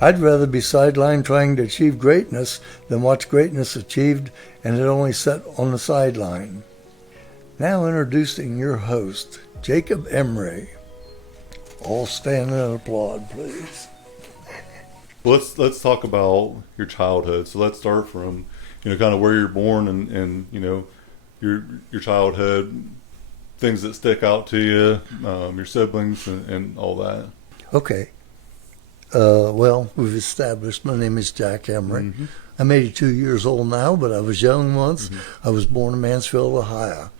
I'd rather be sidelined trying to achieve greatness than watch greatness achieved and it only set on the sideline. Now introducing your host, Jacob Emery. All stand and applaud, please. Let's talk about your childhood. So let's start from kind of where you're born and your childhood, things that stick out to you, your siblings and all that. Okay. Well, we've established my name is Jack Emery. Mm-hmm. I'm 82 years old now, but I was young once. Mm-hmm. I was born in Mansfield, Ohio.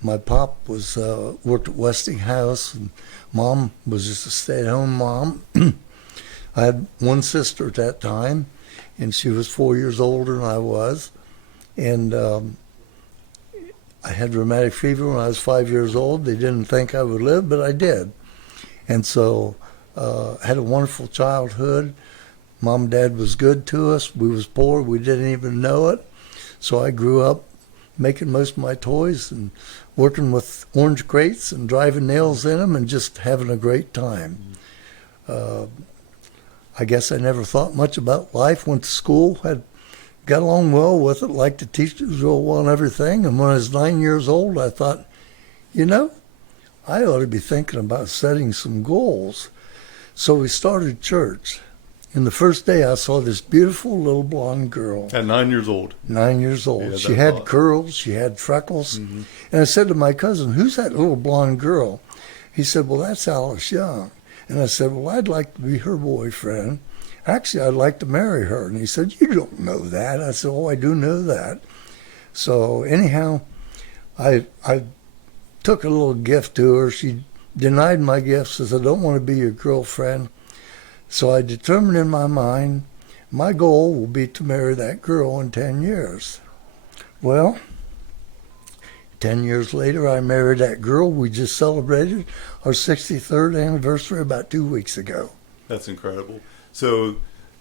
My pop was worked at Westinghouse, and Mom was just a stay-at-home mom. I had one sister at that time, and she was 4 years older than I was. And I had rheumatic fever when I was 5 years old. They didn't think I would live, but I did. And so had a wonderful childhood. Mom and Dad was good to us. We was poor. We didn't even know it. So I grew up making most of my toys and working with orange crates and driving nails in them and just having a great time. I guess I never thought much about life. Went to school, got along well with it, liked the teachers real well and everything. And when I was 9 years old, I thought, I ought to be thinking about setting some goals. So we started church. And the first day I saw this beautiful little blonde girl. At 9 years old. 9 years old. Yeah, she had curls, she had freckles. Mm-hmm. And I said to my cousin, who's that little blonde girl? He said, well, that's Alice Young. And I said, well, I'd like to be her boyfriend. Actually, I'd like to marry her. And he said, you don't know that. I said, oh, I do know that. So anyhow, I took a little gift to her. She denied my gift, says, I don't want to be your girlfriend. So I determined in my mind, my goal will be to marry that girl in 10 years. Well, 10 years later, I married that girl. We just celebrated our 63rd anniversary about 2 weeks ago. That's incredible. So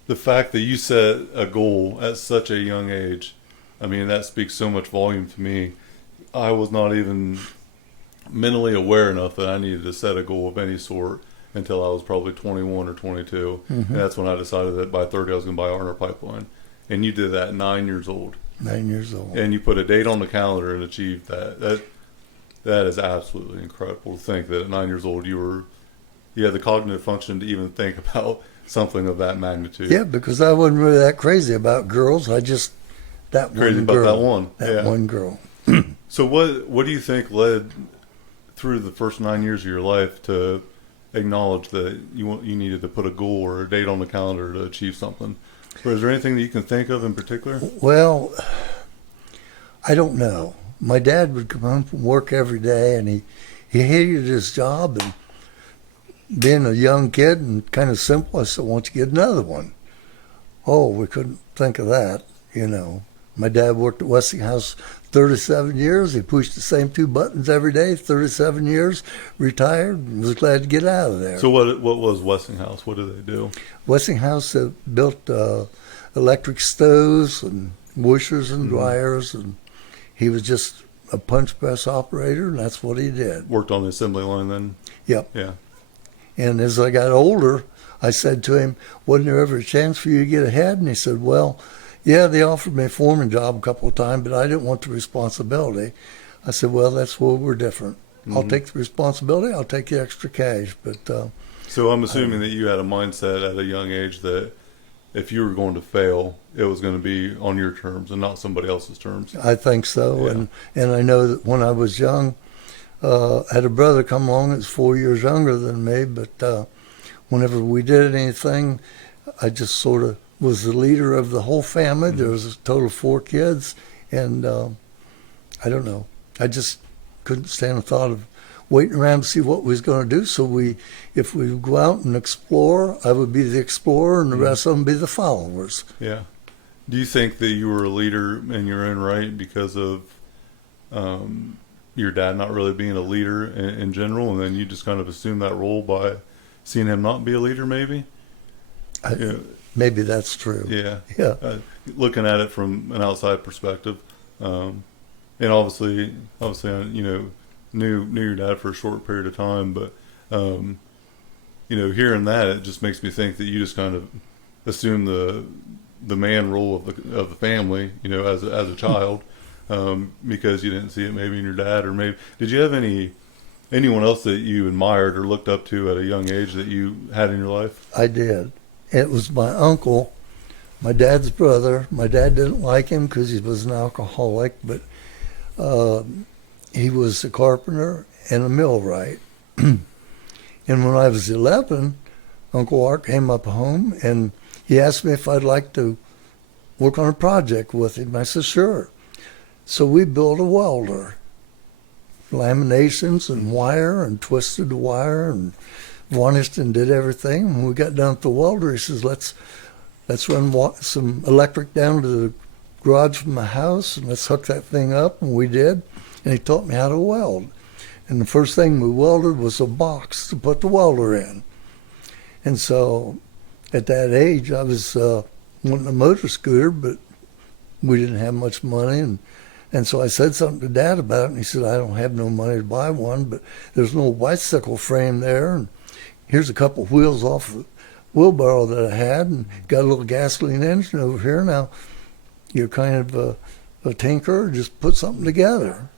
the fact that you set a goal at such a young age, I mean, that speaks so much volume to me. I was not even mentally aware enough that I needed to set a goal of any sort until I was probably 21 or 22. Mm-hmm. And that's when I decided that by 30 I was going to buy Arner Pipeline. And you did that at 9 years old. 9 years old. And you put a date on the calendar and achieved that. That is absolutely incredible to think that at 9 years old you had the cognitive function to even think about something of that magnitude. Yeah, because I wasn't really that crazy about girls. I just, that crazy one about girl. That one. That one girl. So what do you think led through the first 9 years of your life to acknowledge that you needed to put a goal or a date on the calendar to achieve something? Or is there anything that you can think of in particular? Well, I don't know. My dad would come home from work every day, and he hated his job. And being a young kid and kind of simple, I said, why don't you get another one? Oh, we couldn't think of that, My dad worked at Westinghouse 37 years. He pushed the same two buttons every day, 37 years, retired, and was glad to get out of there. So what was Westinghouse? What did they do? Westinghouse built electric stoves and washers and dryers, and he was just a punch press operator, and that's what he did. Worked on the assembly line then? Yep. Yeah. And as I got older, I said to him, wasn't there ever a chance for you to get ahead? And he said, well, yeah, they offered me a foreman job a couple of times, but I didn't want the responsibility. I said, well, that's where we're different. Mm-hmm. I'll take the responsibility. I'll take the extra cash. But so I'm assuming that you had a mindset at a young age that if you were going to fail, it was going to be on your terms and not somebody else's terms. I think so. Yeah. And I know that when I was young, I had a brother come along that's 4 years younger than me, but whenever we did anything, I just sort of was the leader of the whole family. Mm-hmm. There was a total of 4 kids, and I don't know. I just couldn't stand the thought of waiting around to see what we was going to do. So if we go out and explore, I would be the explorer, and the rest of them be the followers. Yeah. Do you think that you were a leader in your own right because of your dad not really being a leader in general, and then you just kind of assumed that role by seeing him not be a leader, maybe? Maybe that's true. Yeah. Yeah. Looking at it from an outside perspective, and obviously, knew your dad for a short period of time, but hearing that, it just makes me think that you just kind of assume the man role of the family, as a child, because you didn't see it maybe in your dad, or maybe did you have anyone else that you admired or looked up to at a young age that you had in your life? I did. It was my uncle, my dad's brother. My dad didn't like him because he was an alcoholic, but he was a carpenter and a millwright. And when I was 11, Uncle Art came up home and he asked me if I'd like to work on a project with him. I said, sure. So we built a welder, laminations and wire, and twisted the wire and varnished and did everything. When we got done with the welder, he says, let's run some electric down to the garage from the house and let's hook that thing up. And we did. And he taught me how to weld. And the first thing we welded was a box to put the welder in. And so at that age, I was wanting a motor scooter, but we didn't have much money. And so I said something to Dad about it, and he said, I don't have no money to buy one, but there's an old bicycle frame there, and here's a couple of wheels off the wheelbarrow that I had, and got a little gasoline engine over here. Now, you're kind of a tinker, just put something together.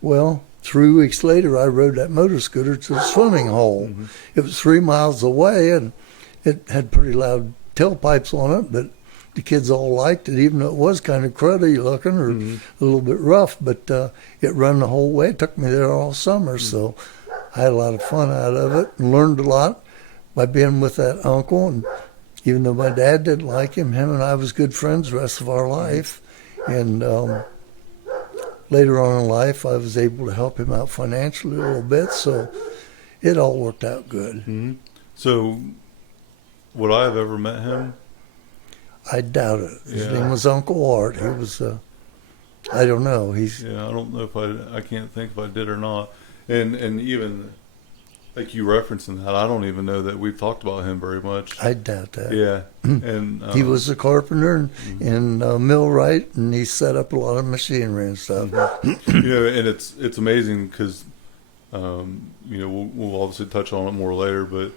Well, 3 weeks later, I rode that motor scooter to the swimming hole. Mm-hmm. It was 3 miles away, and it had pretty loud tailpipes on it, but the kids all liked it, even though it was kind of cruddy looking or a little bit rough. But it run the whole way. It took me there all summer, so I had a lot of fun out of it and learned a lot by being with that uncle. And even though my dad didn't like him and I was good friends the rest of our life. And later on in life, I was able to help him out financially a little bit, so it all worked out good. Mm-hmm. So would I have ever met him? I doubt it. His name was Uncle Art. He was, I don't know. I don't know if I can't think if I did or not. And even, like you referencing that, I don't even know that we've talked about him very much. I doubt that. Yeah. And he was a carpenter and millwright, and he set up a lot of machinery and stuff. And it's amazing because, we'll obviously touch on it more later, but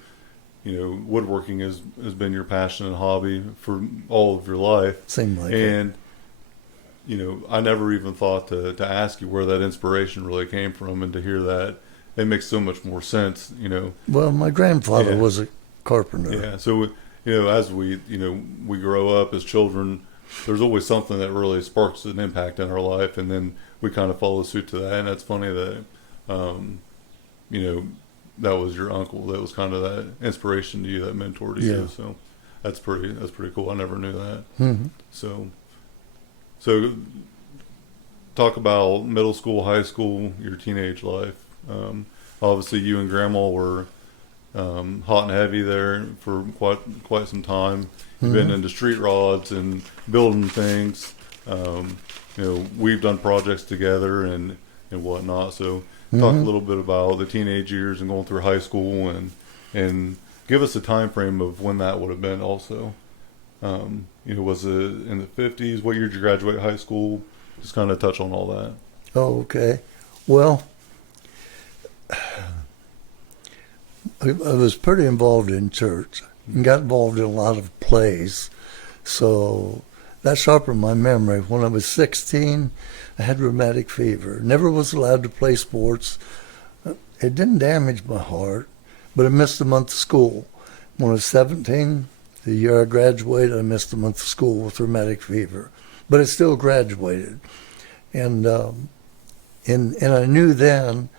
woodworking has been your passion and hobby for all of your life. Seemed like it. And, I never even thought to ask you where that inspiration really came from, and to hear that, it makes so much more sense, Well, my grandfather was a carpenter. Yeah, so, as we grow up as children, there's always something that really sparks an impact in our life, and then we kind of follow suit to that. And that's funny that, that was your uncle. That was kind of that inspiration to you, that mentor to you. So that's pretty cool. I never knew that. Mm-hmm. So talk about middle school, high school, your teenage life. Obviously, you and Grandma were hot and heavy there for quite some time. You've been into street rods and building things. We've done projects together and whatnot. So talk a little bit about the teenage years and going through high school, and give us a time frame of when that would have been also. Was it in the 50s? What year did you graduate high school? Just kind of touch on all that. Oh, okay. Well, I was pretty involved in church and got involved in a lot of plays. So that sharpened my memory. When I was 16, I had rheumatic fever. Never was allowed to play sports. It didn't damage my heart, but I missed a month of school. When I was 17, the year I graduated, I missed a month of school with rheumatic fever. But I still graduated. And I knew then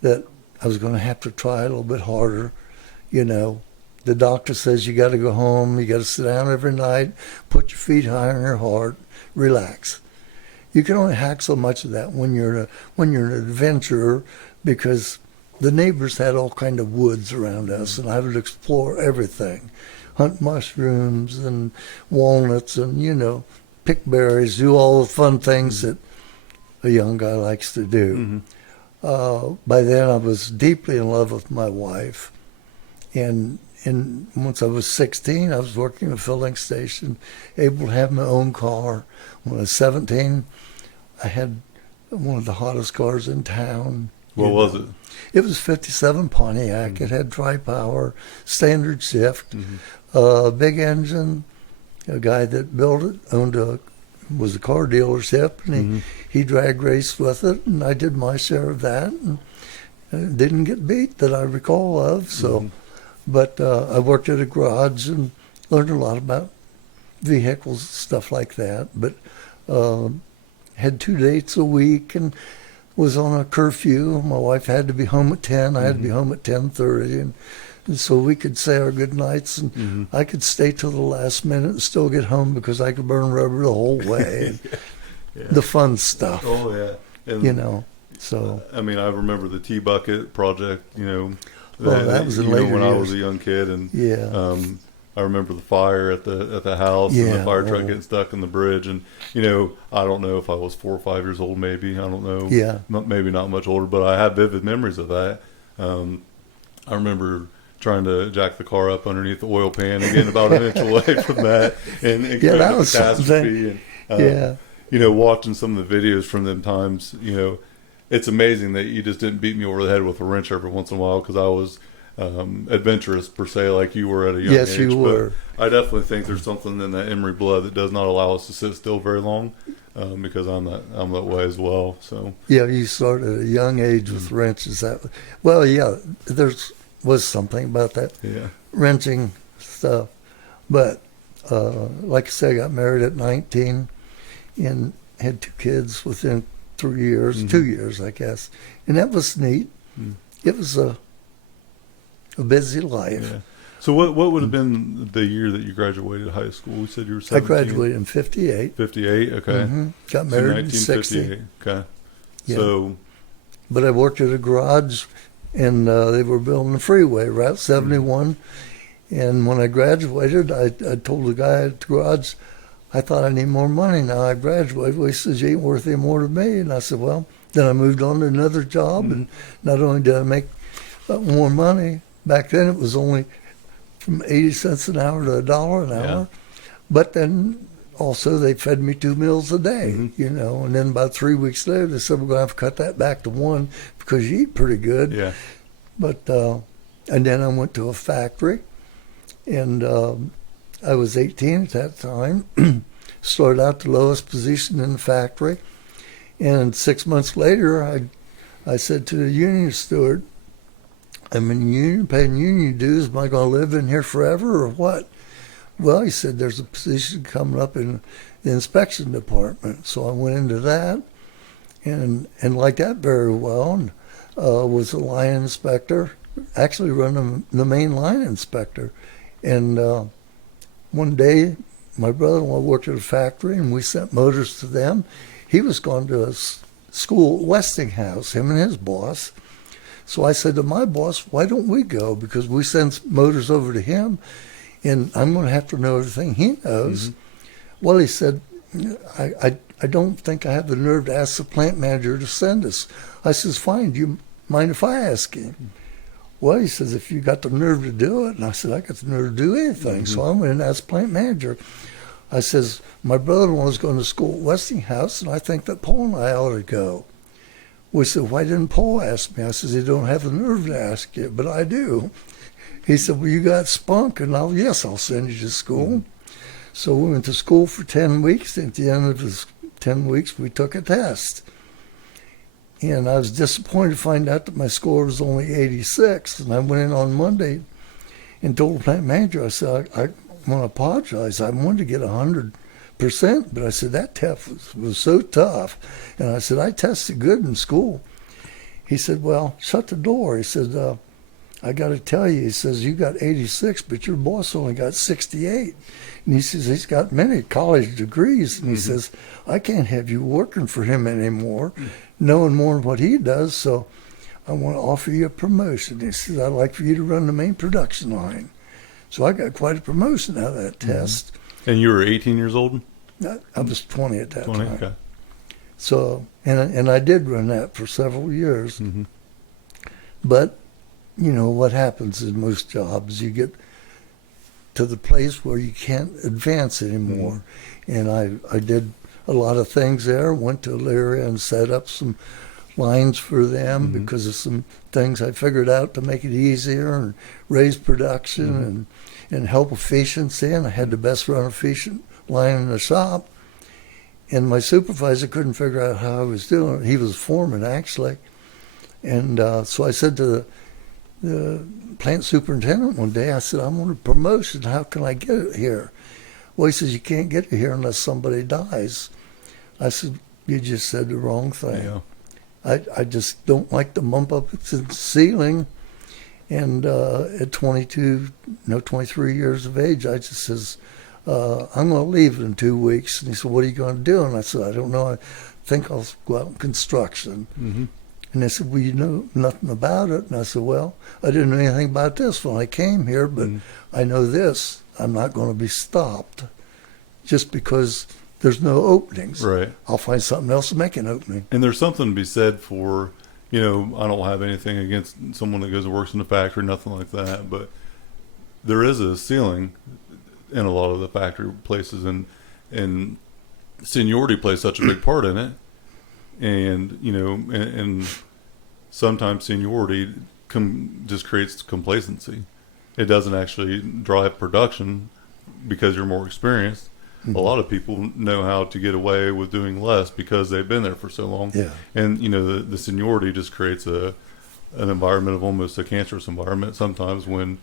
that I was going to have to try a little bit harder. The doctor says you got to go home, you got to sit down every night, put your feet high on your heart, relax. You can only hack so much of that when you're an adventurer, because the neighbors had all kind of woods around us, and I would explore everything, hunt mushrooms and walnuts and pick berries, do all the fun things that a young guy likes to do. By then, I was deeply in love with my wife, and once I was 16, I was working at a filling station, able to have my own car. When I was 17, I had one of the hottest cars in town, What was it? It was 57 Pontiac. It had tri-power, standard shift, big engine. A guy that built it was a car dealership, and he drag raced with it, and I did my share of that, and didn't get beat that I recall of. So, but I worked at a garage and learned a lot about vehicles, stuff like that. But had 2 dates a week and was on a curfew. My wife had to be home at 10. I had to be home at 10:30, and so we could say our good nights, and I could stay till the last minute and still get home because I could burn rubber the whole way. The fun stuff. Oh, yeah. And, so. I mean, I remember the T-Bucket project, Well, that was in later when I years. was a young kid. And Yeah. I remember the fire at the house and the fire truck getting stuck in the bridge. And, I don't know if I was 4 or 5 years old, maybe. I don't know. Yeah. Maybe not much older, but I have vivid memories of that. I remember trying to jack the car up underneath the oil pan and getting about an inch away from that. And that was catastrophe. something. And, watching some of the videos from them times, it's amazing that you just didn't beat me over the head with a wrench every once in a while, because I was adventurous per se, like you were at a young age. Yes, you were. But I definitely think there's something in that Emery blood that does not allow us to sit still very long, because I'm that way as well. So Yeah, you started at a young age with wrenches. There was something about that wrenching stuff. But like I said, I got married at 19 and had 2 kids within 3 years, 2 years, I guess. And that was neat. It was a busy life. Yeah. So what would have been the year that you graduated high school? We said you were 17. I graduated in 58. 58, okay. Got married in 60. Okay. Yeah. So, but I worked at a garage, and they were building the freeway, Route 71. And when I graduated, I told the guy at the garage, I thought I need more money now. I graduated. Well, he says, you ain't worth any more to me. And I said, well, then I moved on to another job, and not only did I make more money, back then it was only from 80 cents an hour to $1 an hour. But then also they fed me 2 meals a day, and then about 3 weeks later they said, we're going to have to cut that back to 1 because you eat pretty good. yeah. But and then I went to a factory, and I was 18 at that time. Started out the lowest position in the factory, and 6 months later, I said to the union steward, I'm in the union, paying union dues. Am I going to live in here forever or what? Well, he said, there's a position coming up in the inspection department. So I went into that and liked that very well, and was a line inspector, actually running the main line inspector. And one day, my brother-in-law worked at a factory, and we sent motors to them. He was going to a school at Westinghouse, him and his boss. So I said to my boss, why don't we go? Because we send motors over to him, and I'm going to have to know everything he knows. Well, he said, I don't think I have the nerve to ask the plant manager to send us. I says, fine, do you mind if I ask him? Well, he says, if you got the nerve to do it. And I said, I got the nerve to do anything. So I went and asked the plant manager. I says, my brother-in-law is going to school at Westinghouse, and I think that Paul and I ought to go. We said, why didn't Paul ask me? I says, he don't have the nerve to ask you, but I do. He said, well, you got spunk, and I'll send you to school. So we went to school for 10 weeks. At the end of the 10 weeks, we took a test. And I was disappointed to find out that my score was only 86. And I went in on Monday and told the plant manager, I said, I want to apologize. I wanted to get 100%, but I said, that test was so tough. And I said, I tested good in school. He said, well, shut the door. He said, I got to tell you, he says, you got 86, but your boss only got 68. And he says, he's got many college degrees. And he says, I can't have you working for him anymore, knowing more than what he does, so I want to offer you a promotion. He says, I'd like for you to run the main production line. So I got quite a promotion out of that test. And you were 18 years old? I was 20 at that 20, time. okay. So, and I did run that for several years. But, you know, what happens in most jobs, you get to the place where you can't advance anymore. And I did a lot of things there, went to Elyria and set up some lines for them because of some things I figured out to make it easier and raise production and help efficiency. And I had the best run efficient line in the shop. And my supervisor couldn't figure out how I was doing it. He was foreman, actually. And so I said to the plant superintendent one day, I said, I want a promotion. How can I get it here? Well, he says, you can't get it here unless somebody dies. I said, you just said the wrong thing. Yeah. I just don't like to bump up the ceiling. And at 23 years of age, I just says, I'm going to leave it in 2 weeks. And he said, what are you going to do? And I said, I don't know. I think I'll go out in construction. And they said, well, you know nothing about it. And I said, well, I didn't know anything about this when I came here, but I know this. I'm not going to be stopped just because there's no openings. Right. I'll find something else to make an opening. And there's something to be said for, I don't have anything against someone that goes and works in the factory, nothing like that, but there is a ceiling in a lot of the factory places, and seniority plays such a big part in it. And, and sometimes seniority just creates complacency. It doesn't actually drive production because you're more experienced. A lot of people know how to get away with doing less because they've been there for so long. Yeah. And, the seniority just creates an environment of almost a cancerous environment sometimes when,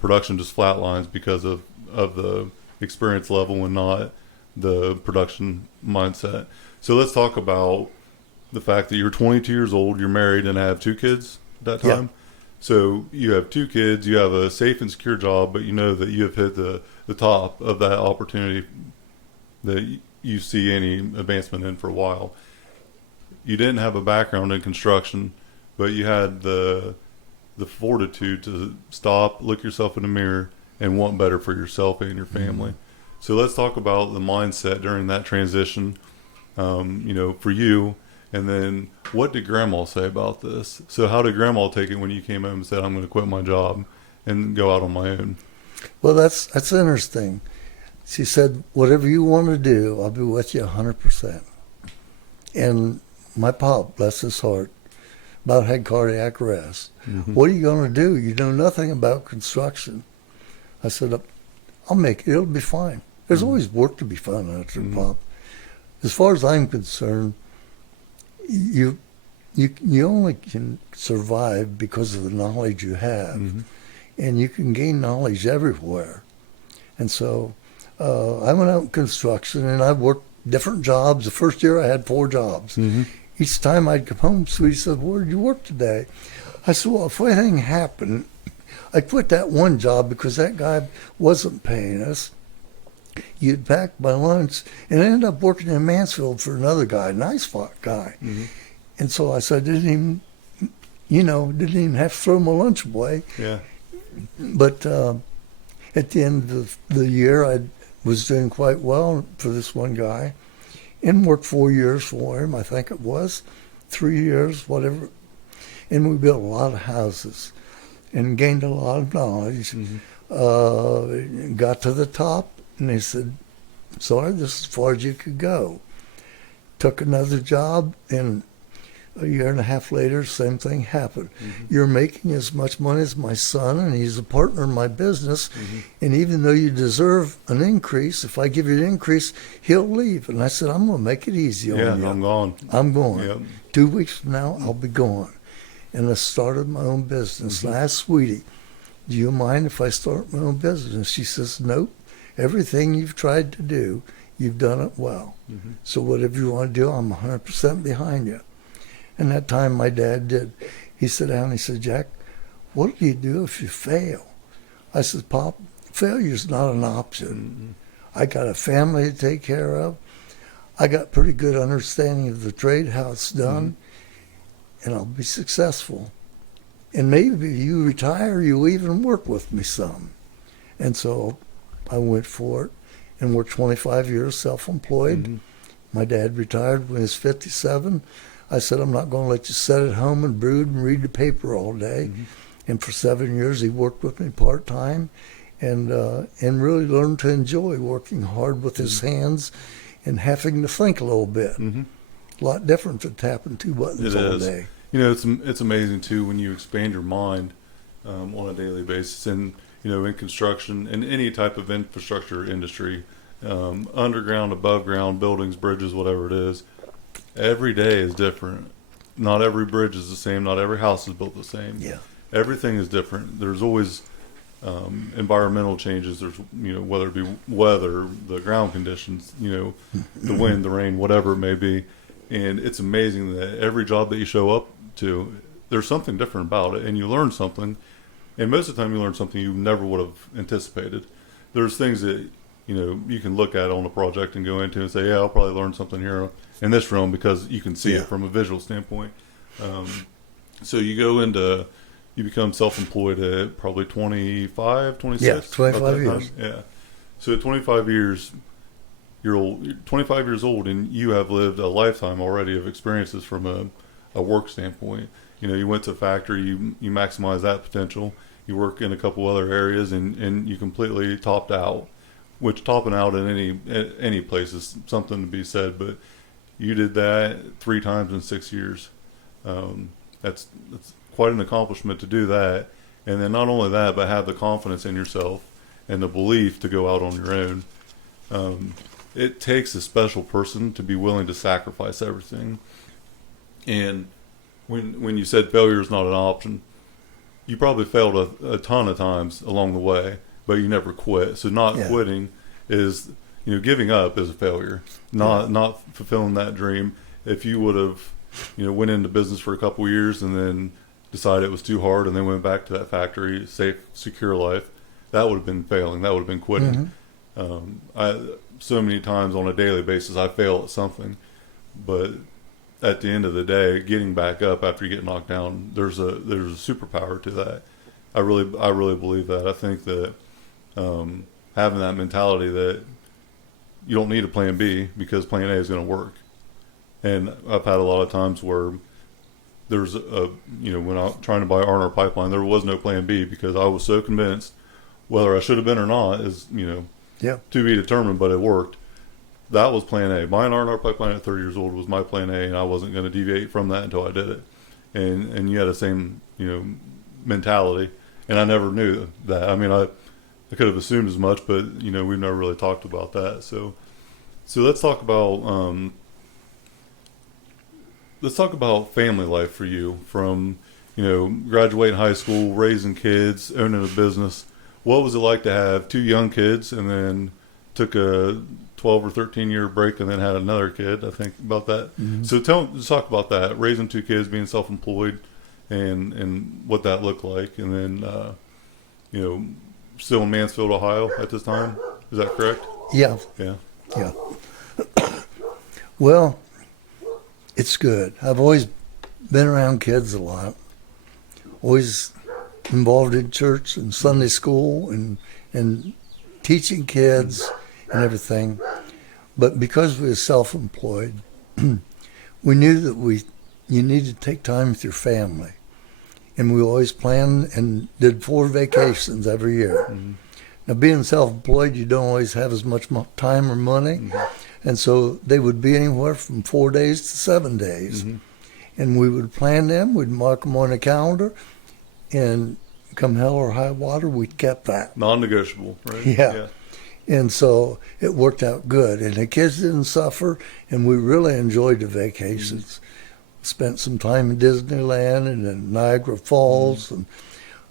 production just flatlines because of the experience level and not the production mindset. So let's talk about the fact that you're 22 years old, you're married, and have 2 kids at that time. Yeah. So you have 2 kids, you have a safe and secure job, but you know that you have hit the top of that opportunity that you see any advancement in for a while. You didn't have a background in construction, but you had the fortitude to stop, look yourself in the mirror, and want better for yourself and your family. So let's talk about the mindset during that transition, for you. And then what did Grandma say about this? So how did Grandma take it when you came home and said, I'm going to quit my job and go out on my own? Well, that's interesting. She said, whatever you want to do, I'll be with you 100%. And my pop, bless his heart, about had cardiac arrest. What are you going to do? You know nothing about construction. I said, I'll make it. It'll be fine. There's always work to be found after Pop. As far as I'm concerned, you only can survive because of the knowledge you have. And you can gain knowledge everywhere. And so I went out in construction, and I worked different jobs. The first year I had 4 jobs. Each time I'd come home, Sweetie said, where did you work today? I said, well, if anything happened, I quit that one job because that guy wasn't paying us. You'd pack my lunch, and I ended up working in Mansfield for another guy, nice guy. And so I said, didn't even have to throw my lunch away. Yeah. But at the end of the year, I was doing quite well for this one guy, and worked 4 years for him, I think it was, 3 years, whatever. And we built a lot of houses and gained a lot of knowledge. Got to the top, and they said, sorry, this is as far as you could go. Took another job, and a year and a half later, same thing happened. You're making as much money as my son, and he's a partner in my business. And even though you deserve an increase, if I give you an increase, he'll leave. And I said, I'm going to make it easy on you. Yeah, I'm gone. I'm going. Yep. 2 weeks from now, I'll be gone. And I started my own business. And I asked Sweetie, do you mind if I start my own business? And she says, nope. Everything you've tried to do, you've done it well. So whatever you want to do, I'm 100% behind you. And that time my dad did. He sat down and he said, Jack, what do you do if you fail? I said, Pop, failure's not an option. I got a family to take care of. I got pretty good understanding of the trade, how it's done, and I'll be successful. And maybe you retire, you even work with me some. And so I went for it and worked 25 years self-employed. My dad retired when he was 57. I said, I'm not going to let you sit at home and brood and read the paper all day. And for 7 years, he worked with me part-time and really learned to enjoy working hard with his hands and having to think a little bit. a lot different than tapping two buttons It all is. day. It's amazing too when you expand your mind on a daily basis, and in construction and any type of infrastructure industry, underground, above ground, buildings, bridges, whatever it is. Every day is different. Not every bridge is the same. Not every house is built the same. Yeah. Everything is different. There's always environmental changes. There's whether it be weather, the ground conditions, the wind, the rain, whatever it may be. And it's amazing that every job that you show up to, there's something different about it, and you learn something. And most of the time, you learn something you never would have anticipated. There's things that you can look at on a project and go into and say, yeah, I'll probably learn something here in this realm, because you can see it from a visual standpoint. So you become self-employed at probably 25, 26? Yeah, 25 years. Yeah. So at 25 years, you're 25 years old, and you have lived a lifetime already of experiences from a work standpoint. You went to a factory, you maximize that potential. You work in a couple other areas, and you completely topped out. Which topping out in any place is something to be said, but you did that 3 times in 6 years. That's quite an accomplishment to do that, and then not only that, but have the confidence in yourself and the belief to go out on your own. It takes a special person to be willing to sacrifice everything. And when you said failure is not an option, you probably failed a ton of times along the way, but you never quit. So not quitting is, giving up is a failure. Not fulfilling that dream. If you would have, went into business for a couple of years and then decided it was too hard and then went back to that factory, safe, secure life, that would have been failing. That would have been quitting. So many times on a daily basis, I fail at something, but at the end of the day, getting back up after you get knocked down, there's a superpower to that. I really believe that. I think that having that mentality that you don't need a plan B because plan A is going to work. And I've had a lot of times where there's when I'm trying to buy R&R pipeline, there was no plan B because I was so convinced, whether I should have been or not is to be determined, but it worked. That was plan A. Buying R&R pipeline at 30 years old was my plan A, and I wasn't going to deviate from that until I did it. And you had the same mentality, and I never knew that. I mean, I could have assumed as much, but we've never really talked about that. So let's talk about family life for you, from graduating high school, raising kids, owning a business. What was it like to have 2 young kids and then took a 12 or 13 year break and then had another kid? I think about that. Mm-hmm. So let's talk about that, raising 2 kids, being self-employed, and what that looked like. And then still in Mansfield, Ohio at this time, is that correct? Yeah. Well, it's good. I've always been around kids a lot, always involved in church and Sunday school and teaching kids and everything. But because we were self-employed, we knew that you need to take time with your family. And we always planned and did 4 vacations every year. Mm-hmm. Now, being self-employed, you don't always have as much time or money. Mm-hmm. And so they would be anywhere from 4 days to 7 days. Mm-hmm. And we would plan them, we'd mark them on a calendar, and come hell or high water, we kept that. Non-negotiable, right? Yeah. And so it worked out good. And the kids didn't suffer, and we really enjoyed the vacations. Mm-hmm. Spent some time in Disneyland and in Niagara Falls, and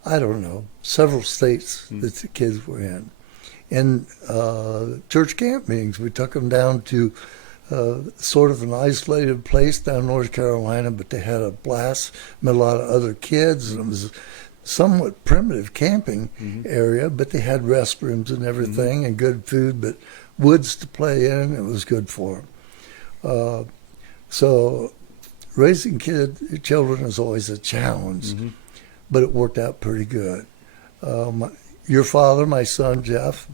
I don't know, several states that the kids were in. And church camp meetings, we took them down to sort of an isolated place down in North Carolina, but they had a blast, met a lot of other kids, and it was a somewhat primitive camping area, but they had restrooms and everything and good food, but woods to play in. It was good for them. So raising children is always a challenge, but it worked out pretty good. Your father, my son Jeff,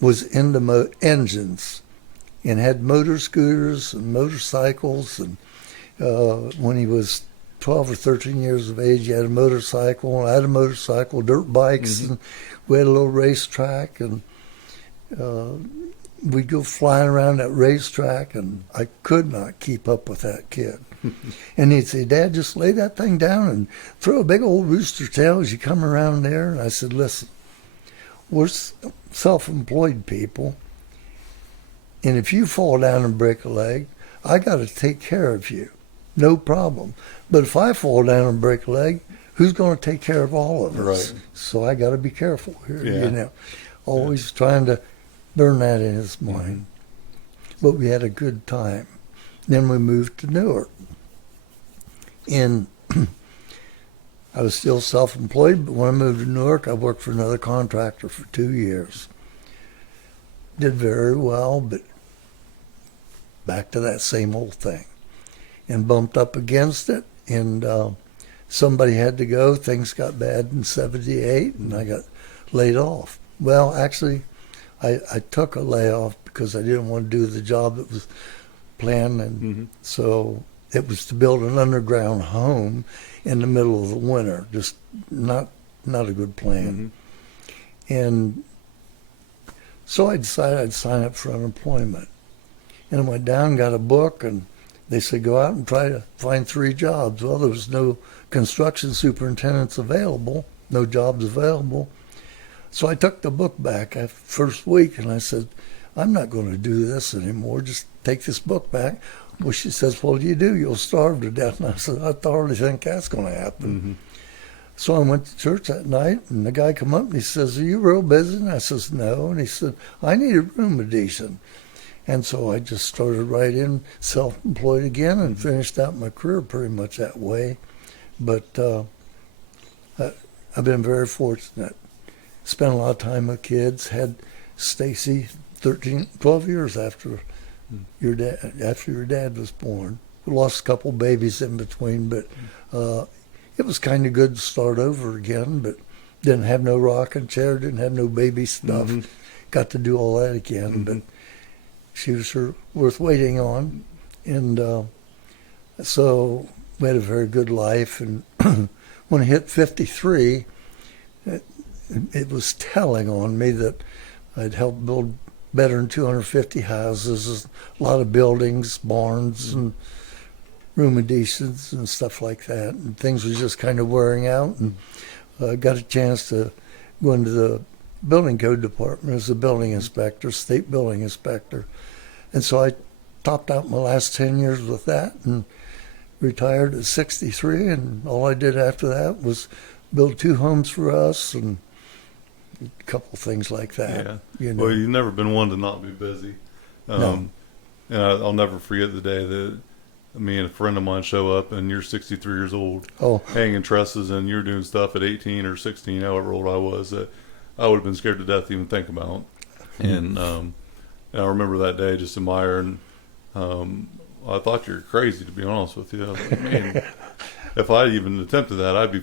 was into engines and had motor scooters and motorcycles. And when he was 12 or 13 years of age, he had a motorcycle. I had a motorcycle, dirt bikes, and we had a little racetrack. And we'd go flying around that racetrack, and I could not keep up with that kid. And he'd say, Dad, just lay that thing down and throw a big old rooster tail as you come around there. And I said, listen, we're self-employed people, and if you fall down and break a leg, I got to take care of you. No problem. But if I fall down and break a leg, who's going to take care of all of us? Right. So I got to be careful here, Yeah. you know. Always trying to burn that in his mind. But we had a good time. Then we moved to Newark. And I was still self-employed, but when I moved to Newark, I worked for another contractor for 2 years. Did very well, but back to that same old thing. And bumped up against it, and somebody had to go. Things got bad in '78, and I got laid off. Well, actually, I took a layoff because I didn't want to do the job that was planned, and so it was to build an underground home in the middle of the winter. Just not a good plan. And so I decided I'd sign up for unemployment. And I went down and got a book, and they said, go out and try to find 3 jobs. Well, there was no construction superintendents available, no jobs available. So I took the book back after the first week, and I said, I'm not going to do this anymore. Just take this book back. Well, she says, well, you do. You'll starve to death. And I said, I hardly think that's going to happen. So I went to church that night, and the guy come up, and he says, are you real busy? And I says, no. And he said, I need a room addition. And so I just started right in, self-employed again, and finished out my career pretty much that way. But I've been very fortunate. Spent a lot of time with kids. Had Stacy 12 years after your dad was born. We lost a couple babies in between, but it was kind of good to start over again. But didn't have no rocking chair, didn't have no baby stuff. Got to do all that again, but she was sure worth waiting on. And so we had a very good life. And when I hit 53, it was telling on me that I'd helped build better than 250 houses, a lot of buildings, barns, and room additions and stuff like that. And things were just kind of wearing out. And I got a chance to go into the building code department as a building inspector, state building inspector. And so I topped out my last 10 years with that and retired at 63. And all I did after that was build 2 homes for us and a couple things like that. Yeah. You know. Well, you've never been one to not be busy. No. And I'll never forget the day that me and a friend of mine show up, and you're 63 years old, hanging trusses, and you're doing stuff at 18 or 16, however old I was, that I would have been scared to death to even think about. And I remember that day just admiring. I thought you were crazy, to be honest with you. I was like, man, if I even attempted that, I would be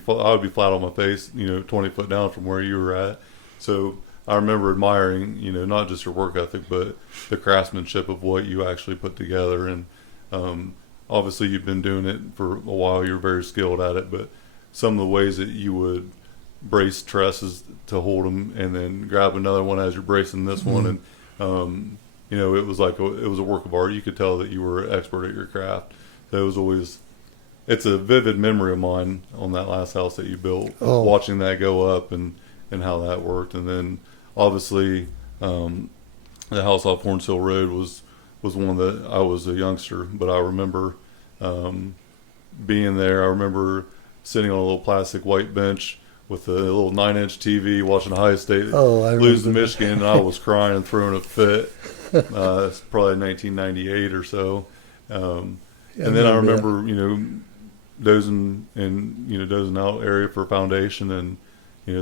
flat on my face, 20 foot down from where you were at. So I remember admiring, not just your work ethic, but the craftsmanship of what you actually put together. And obviously you've been doing it for a while. You're very skilled at it, but some of the ways that you would brace trusses to hold them and then grab another one as you're bracing this one. And, it was like it was a work of art. You could tell that you were an expert at your craft. So it was always, it's a vivid memory of mine on that last house that you built, watching that go up and how that worked. And then obviously the house off Horns Hill Road was one that I was a youngster, but I remember being there. I remember sitting on a little plastic white bench with a little 9-inch TV watching Ohio State lose to Michigan, and I was crying and throwing a fit. It's probably 1998 or so. And then I remember, dozing out area for foundation and,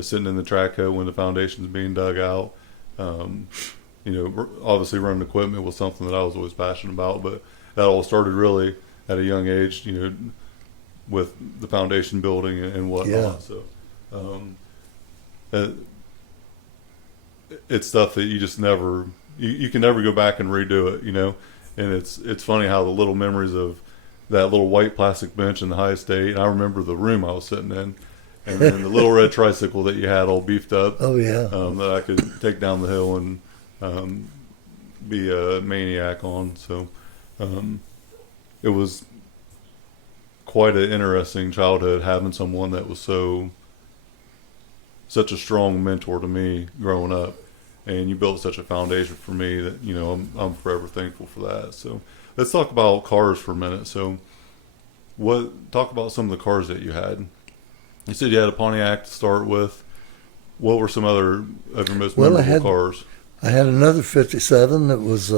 sitting in the track hoe when the foundation's being dug out. Obviously running equipment was something that I was always passionate about, but that all started really at a young age, with the foundation building and whatnot. So, it's stuff that you just never, you can never go back and redo it, and it's funny how the little memories of that little white plastic bench in the High State, and I remember the room I was sitting in, and then the little red tricycle that you had all beefed up, that I could take down the hill and be a maniac on. So it was quite an interesting childhood having someone that was such a strong mentor to me growing up, and you built such a foundation for me that I'm forever thankful for that. So let's talk about cars for a minute. So talk about some of the cars that you had. You said you had a Pontiac to start with. What were some other of your most memorable cars? I had another 57 that was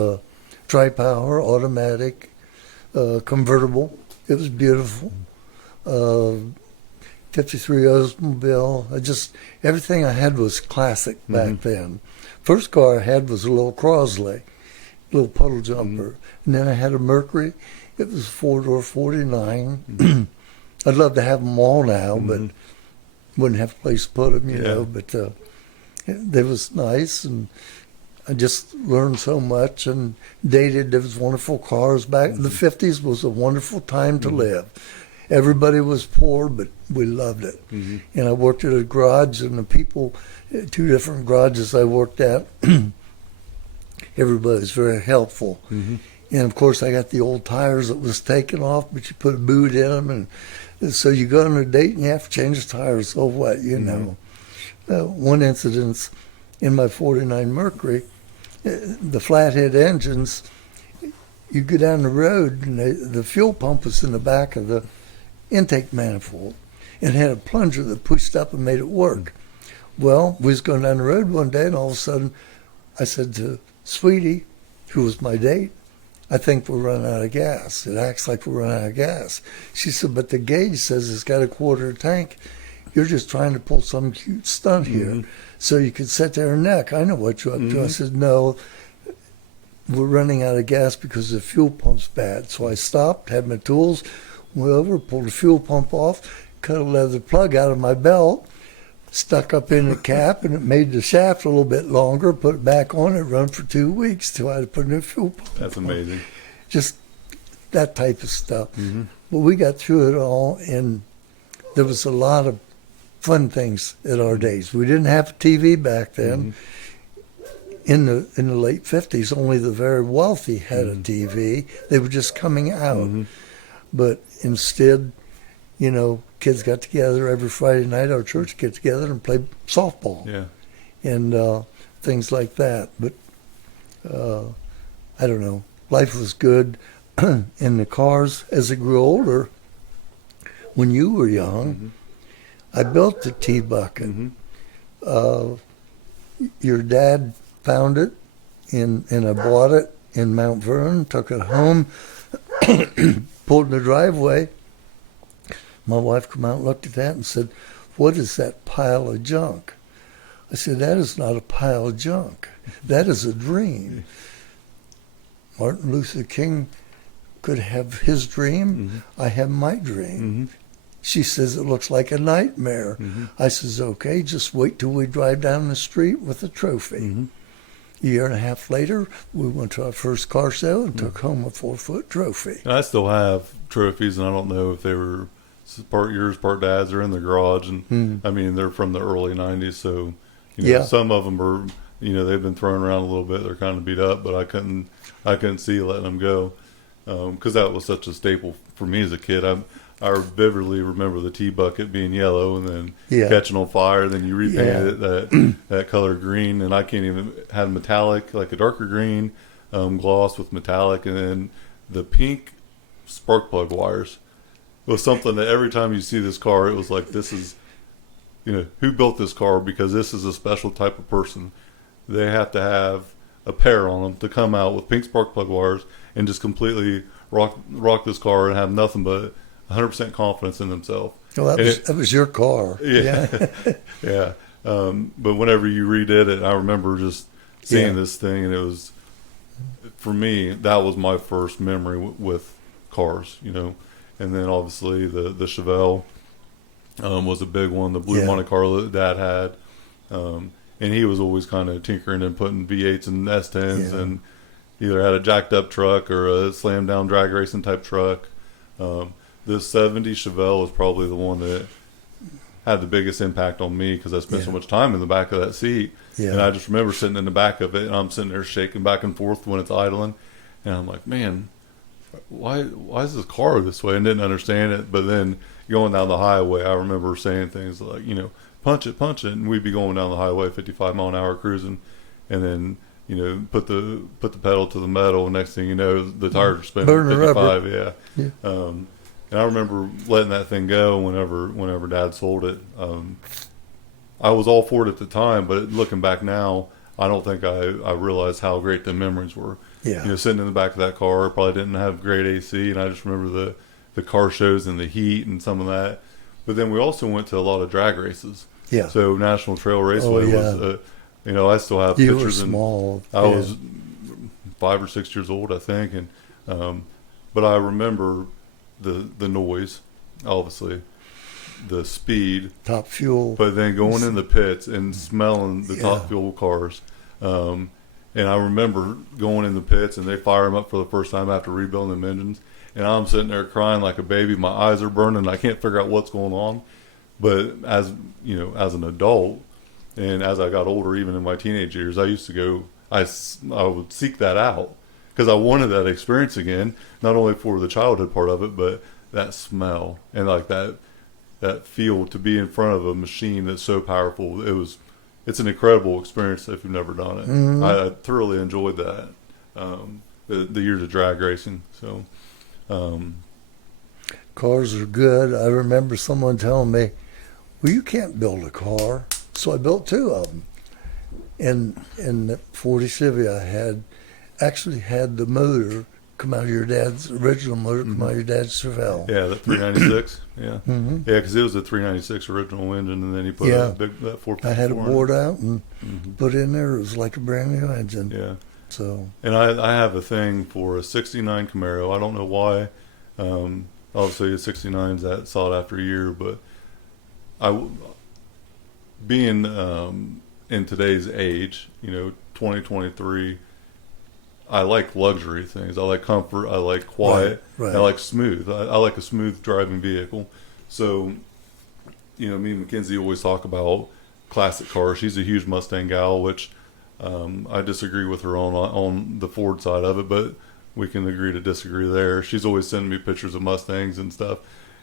tri-power, automatic, convertible. It was beautiful. 53 Oldsmobile. Everything I had was classic back then. First car I had was a little Crosley, little puddle jumper. And then I had a Mercury. It was a 4-door 49. I'd love to have them all now, but wouldn't have a place to put them, you know. But they was nice, and I just learned so much and dated. There was wonderful cars back. The 50s was a wonderful time to live. Everybody was poor, but we loved it. And I worked at a garage, and the people, 2 different garages I worked at, everybody was very helpful. And of course, I got the old tires that was taken off, but you put a boot in them, and so you go on a date and you have to change the tires. So what, you know? One incident in my 49 Mercury, the flathead engines, you go down the road and the fuel pump was in the back of the intake manifold and had a plunger that pushed up and made it work. Well, we was going down the road one day, and all of a sudden I said to Sweetie, who was my date, I think we're running out of gas. It acts like we're running out of gas. She said, but the gauge says it's got a quarter tank. You're just trying to pull some cute stunt here so you could sit there and neck. I know what you're up to. I said, no, we're running out of gas because the fuel pump's bad. So I stopped, had my tools, went over, pulled the fuel pump off, cut a leather plug out of my belt, stuck up in the cap, and it made the shaft a little bit longer, put it back on, it run for 2 weeks till I had to put a new fuel pump That's amazing. Just that type of stuff. But we got through it all, and there was a lot of fun things at our days. We didn't have a TV back then. In the late 50s, only the very wealthy had a TV. They were just coming out. But instead, kids got together every Friday night. Our church get together and play softball, and things like that. But I don't know. Life was good in the cars. As I grew older, when you were young, I built the T-Bucket. Your dad found it, and I bought it in Mount Vernon, took it home, pulled in the driveway. My wife came out and looked at that and said, what is that pile of junk? I said, that is not a pile of junk. That is a dream. Martin Luther King could have his dream. I have my dream. She says, it looks like a nightmare. I says, okay, just wait till we drive down the street with a trophy. A year and a half later, we went to our first car sale and took home a 4-foot trophy. And I still have trophies, and I don't know if they were part yours, part dad's, or in the garage. And I mean, they're from the early 90s, so some of them are, they've been thrown around a little bit. They're kind of beat up, but I couldn't see letting them go because that was such a staple for me as a kid. I vividly remember the T-Bucket being yellow and then catching on fire. Then you repainted it that color green, and I can't even had metallic, like a darker green gloss with metallic, and then the pink spark plug wires was something that every time you see this car, it was like, this is, who built this car? Because this is a special type of person. They have to have a pair on them to come out with pink spark plug wires and just completely rock this car and have nothing but 100% confidence in themselves. Well, that was your car. Yeah. Yeah. But whenever you redid it, I remember just seeing this thing, and it was, for me, that was my first memory with cars, And then obviously the Chevelle was a big one, the blue Monte Carlo that Dad had. And he was always kind of tinkering and putting V8s and S10s and either had a jacked up truck or a slammed down drag racing type truck. The 70 Chevelle was probably the one that had the biggest impact on me because I spent so Yeah. much time in the back of that seat. Yeah. And I just remember sitting in the back of it, and I'm sitting there shaking back and forth when it's idling. And I'm like, man, why is this car this way? And didn't understand it. But then going down the highway, I remember saying things like, punch it. And we'd be going down the highway 55 mile an hour cruising. And then, put the pedal to the metal. And next thing you know, the tires are spinning Burning 55. rubber. Yeah. Yeah. And I remember letting that thing go whenever Dad sold it. I was all for it at the time, but looking back now, I don't think I realized how great the memories were. Yeah. Sitting in the back of that car, probably didn't have great AC, and I just remember the car shows and the heat and some of that. But then we also went to a lot of drag races. Yeah. So National Trail Raceway was, I still have You pictures. were small. I was 5 or 6 years old, I think, and but I remember the noise, obviously, the speed, top fuel. but then going in the pits and smelling the top fuel cars. And I remember going in the pits and they fire them up for the first time after rebuilding them engines. And I'm sitting there crying like a baby. My eyes are burning. I can't figure out what's going on. But as an adult and as I got older, even in my teenage years, I used to go, I would seek that out because I wanted that experience again, not only for the childhood part of it, but that smell and like that feel to be in front of a machine that's so powerful. It's an incredible experience if you've never done it. Mm-hmm. I thoroughly enjoyed that, the years of drag racing. So, Cars are good. I remember someone telling me, well, you can't build a car. So I built two of them. In the 40 Civic I actually had the motor come out of your dad's original motor, come out of your dad's Chevelle. yeah, that 396. Yeah. Mm-hmm. Yeah, because it was a 396 original engine, and then he put Yeah. that 454. I had it bored out and Mm-hmm. put in there. It was like a brand new engine. Yeah. So And I have a thing for a 69 Camaro. I don't know why. Obviously, a 69 is that sought after year, but being in today's age, 2023, I like luxury things. I like comfort. I like quiet. Right. I like smooth. I like a smooth driving vehicle. So, me and Mackenzie always talk about classic cars. She's a huge Mustang gal, which I disagree with her on the Ford side of it, but we can agree to disagree there. She's always sending me pictures of Mustangs and stuff.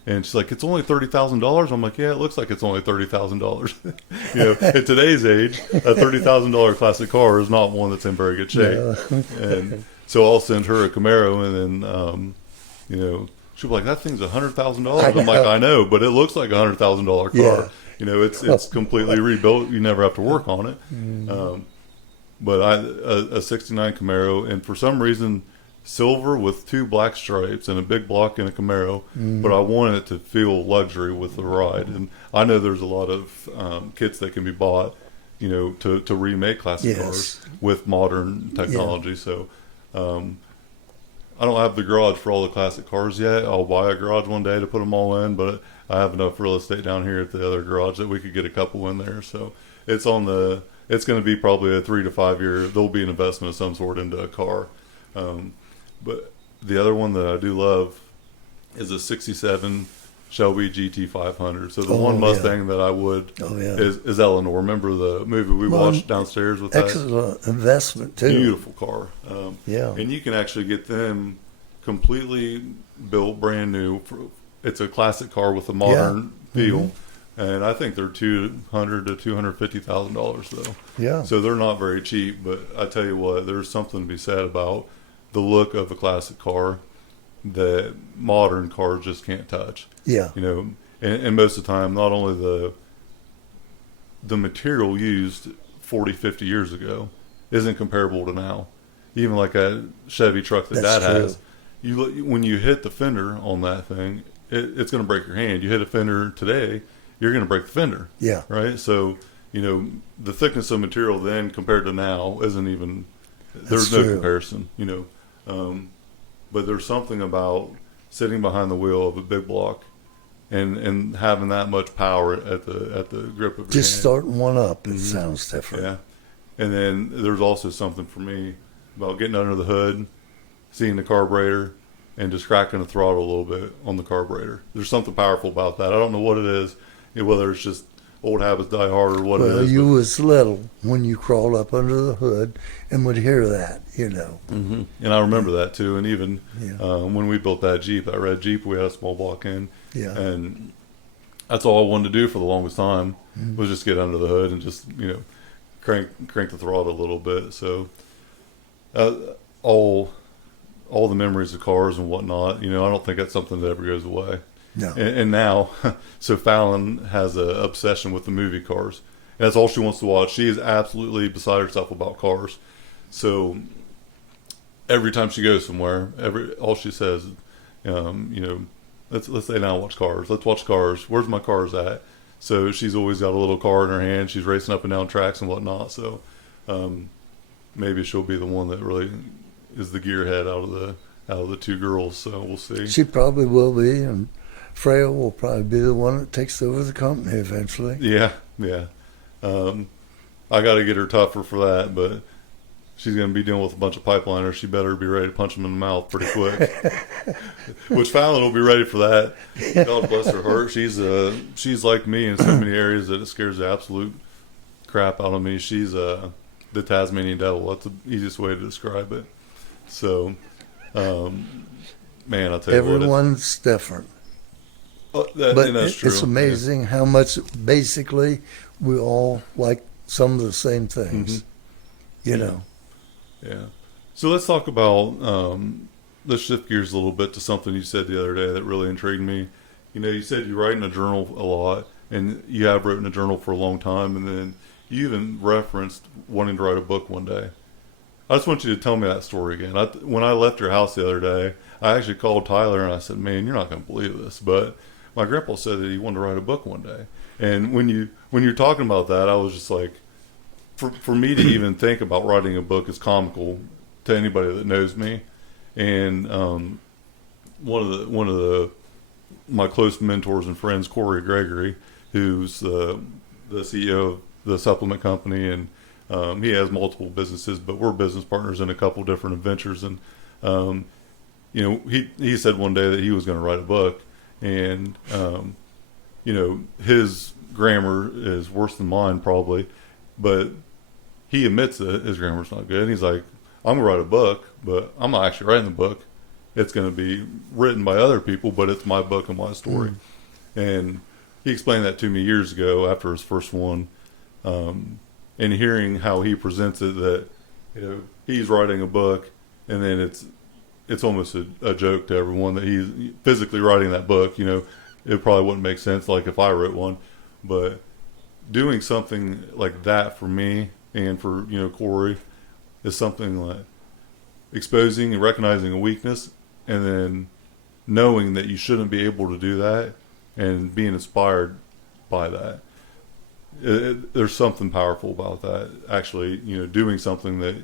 And she's like, it's only $30,000. I'm like, yeah, it looks like it's only $30,000. At today's age, a $30,000 classic car is not one that's in very good shape. Yeah. And so I'll send her a Camaro, and then, she'll be like, that thing's $100,000. I'm like, I know, but it looks like $100,000 car. Yeah. It's completely rebuilt. You never have to work on it. But a 69 Camaro, and for some reason, silver with 2 black stripes and a big block in a Camaro, but I wanted it to feel luxury with the ride. And I know there's a lot of kits that can be bought, to remake classic cars with modern technology. Yeah. So I don't have the garage for all the classic cars yet. I'll buy a garage one day to put them all in, but I have enough real estate down here at the other garage that we could get a couple in there. So it's going to be probably a 3 to 5 year, there'll be an investment of some sort into a car. But the other one that I do love is a 67 Shelby GT500. So the one Mustang that I would is Eleanor. Remember the movie we watched downstairs with that? Excellent investment, too. Beautiful car. And you can actually get them completely built brand new. It's a classic car with a modern feel. And I think they're $200,000 to $250,000 though. Yeah. So they're not very cheap, but I tell you what, there's something to be said about the look of a classic car that modern cars just can't touch. Yeah. And most of the time, not only the material used 40, 50 years ago isn't comparable to now. Even like a Chevy truck that That's Dad true. has, when you hit the fender on that thing, it's going to break your hand. You hit a fender today, you're going to break the fender. Yeah. Right? So, the thickness of material then compared to now isn't even, there's no comparison, but there's something about sitting behind the wheel of a big block and having that much power at the grip of your Just hand. starting one up, it sounds different. Yeah. And then there's also something for me about getting under the hood, seeing the carburetor, and just cracking the throttle a little bit on the carburetor. There's something powerful about that. I don't know what it is. whether it's just old habits die hard or what it Well, is. you was little when you crawled up under the hood and would hear that, And I remember that too. And even when we built that Jeep, that red Jeep, we had a small block in. Yeah. And that's all I wanted to do for the longest time was just get under the hood and just, crank the throttle a little bit. So all the memories of cars and whatnot, I don't think that's something that ever goes away. No. And now, so Fallon has an obsession with the movie Cars. And that's all she wants to watch. She is absolutely beside herself about cars. So every time she goes somewhere, all she says, let's say now watch Cars. Let's watch Cars. Where's my cars at? So she's always got a little car in her hand. She's racing up and down tracks and whatnot. So maybe she'll be the one that really is the gearhead out of the two girls. So we'll see. She probably will be, and Freya will probably be the one that takes over the company eventually. Yeah. I got to get her tougher for that, but she's going to be dealing with a bunch of pipeliners. She better be ready to punch them in the mouth pretty quick. Which Fallon will be ready for that. God bless her heart. She's like me in so many areas that it scares the absolute crap out of me. She's the Tasmanian devil. That's the easiest way to describe it. So, man, I'll tell you what. Everyone's different. But That's true. It's amazing how much basically we all like some of the same things. Yeah. So let's talk about, let's shift gears a little bit to something you said the other day that really intrigued me. You said you write in a journal a lot, and you have written a journal for a long time, and then you even referenced wanting to write a book one day. I just want you to tell me that story again. When I left your house the other day, I actually called Tyler and I said, "Man, you're not going to believe this, but my grandpa said that he wanted to write a book one day." And when you're talking about that, I was just like, for me to even think about writing a book is comical to anybody that knows me. And one of my close mentors and friends, Corey Gregory, who's the CEO of the supplement company, and he has multiple businesses, but we're business partners in a couple different adventures. And he said one day that he was going to write a book, and his grammar is worse than mine probably, but he admits that his grammar's not good. And he's like, "I'm gonna write a book, but I'm not actually writing the book. It's going to be written by other people, but it's my book and my story." And he explained that to me years ago after his first one. And hearing how he presents it, that he's writing a book, and then it's almost a joke to everyone that he's physically writing that book. It probably wouldn't make sense like if I wrote one, but doing something like that for me and for Corey is something like exposing and recognizing a weakness, and then knowing that you shouldn't be able to do that, and being inspired by that. There's something powerful about that, actually, doing something that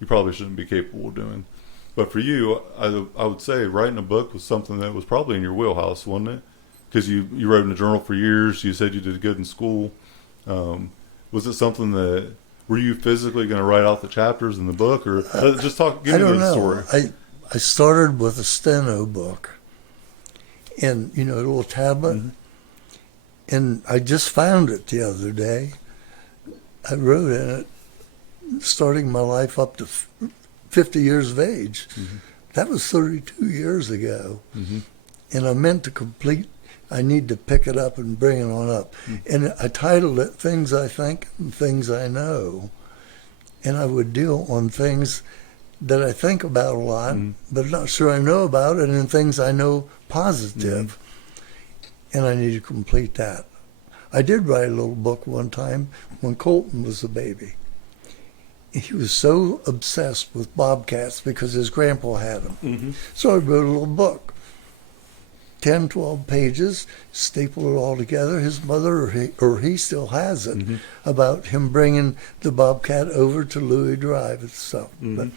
you probably shouldn't be capable of doing. But for you, I would say writing a book was something that was probably in your wheelhouse, wasn't it? Because you wrote in a journal for years. You said you did good in school. Was it something that, were you physically going to write out the chapters in the book, or just give me the story? I started with a steno book, and a little tablet. And I just found it the other day. I wrote in it, starting my life up to 50 years of age. That was 32 years ago. And I meant to complete, I need to pick it up and bring it on up. And I titled it Things I Think and Things I Know. And I would deal on things that I think about a lot, but not sure I know about, and then things I know positive. And I need to complete that. I did write a little book one time when Colton was a baby. He was so obsessed with bobcats because his grandpa had them. So I wrote a little book, 10, 12 pages, stapled it all together. His mother, or he still has it, about him bringing the bobcat over to Louis Drive and stuff. But,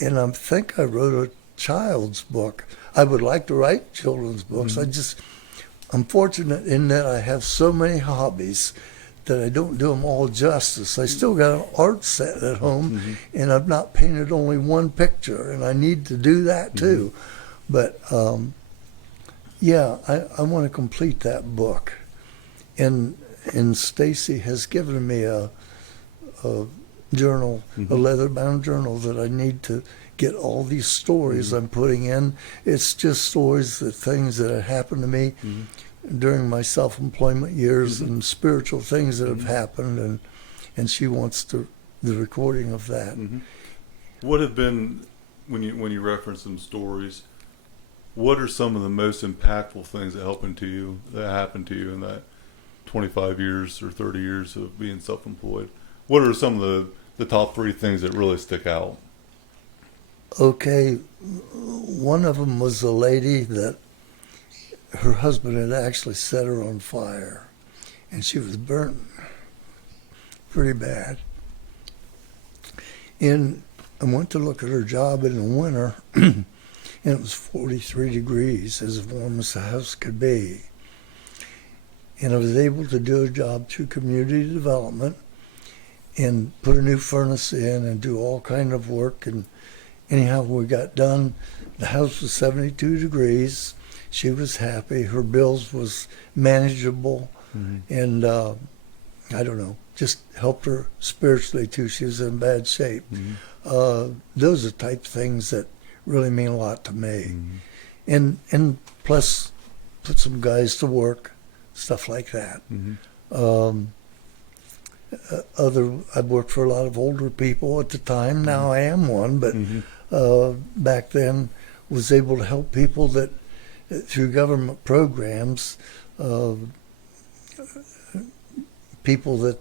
and I think I wrote a child's book. I would like to write children's books. I'm fortunate in that I have so many hobbies that I don't do them all justice. I still got an art set at home, and I've not painted only one picture, and I need to do that too. But Yeah, I want to complete that book. And Stacy has given me a journal, a Mm-hmm. leather-bound journal that I need to get all these stories Mm-hmm. I'm putting in. It's just stories, the things that have happened to me Mm-hmm. during my self-employment years Mm-hmm. and spiritual things that have Mm-hmm. happened, and she wants the recording of that. Mm-hmm. What have been, when you reference some stories, what are some of the most impactful things that happened to you in that 25 years or 30 years of being self-employed? What are some of the top three things that really stick out? Okay, one of them was a lady that her husband had actually set her on fire, and she was burnt pretty bad. And I went to look at her job in the winter, and it was 43 degrees, as warm as the house could be. And I was able to do a job through community development and put a new furnace in and do all kind of work. And anyhow, we got done. The house was 72 degrees. She was happy. Her bills was manageable. Mm-hmm. And I don't know, just helped her spiritually too. She was in bad shape. Mm-hmm. Those are type things that really mean a lot to me. Mm-hmm. And plus, put some guys to work, stuff like that. Mm-hmm. I've worked for a lot of older people at the time. Now I am one, but Mm-hmm. back then was able to help people that through government programs, uh, people that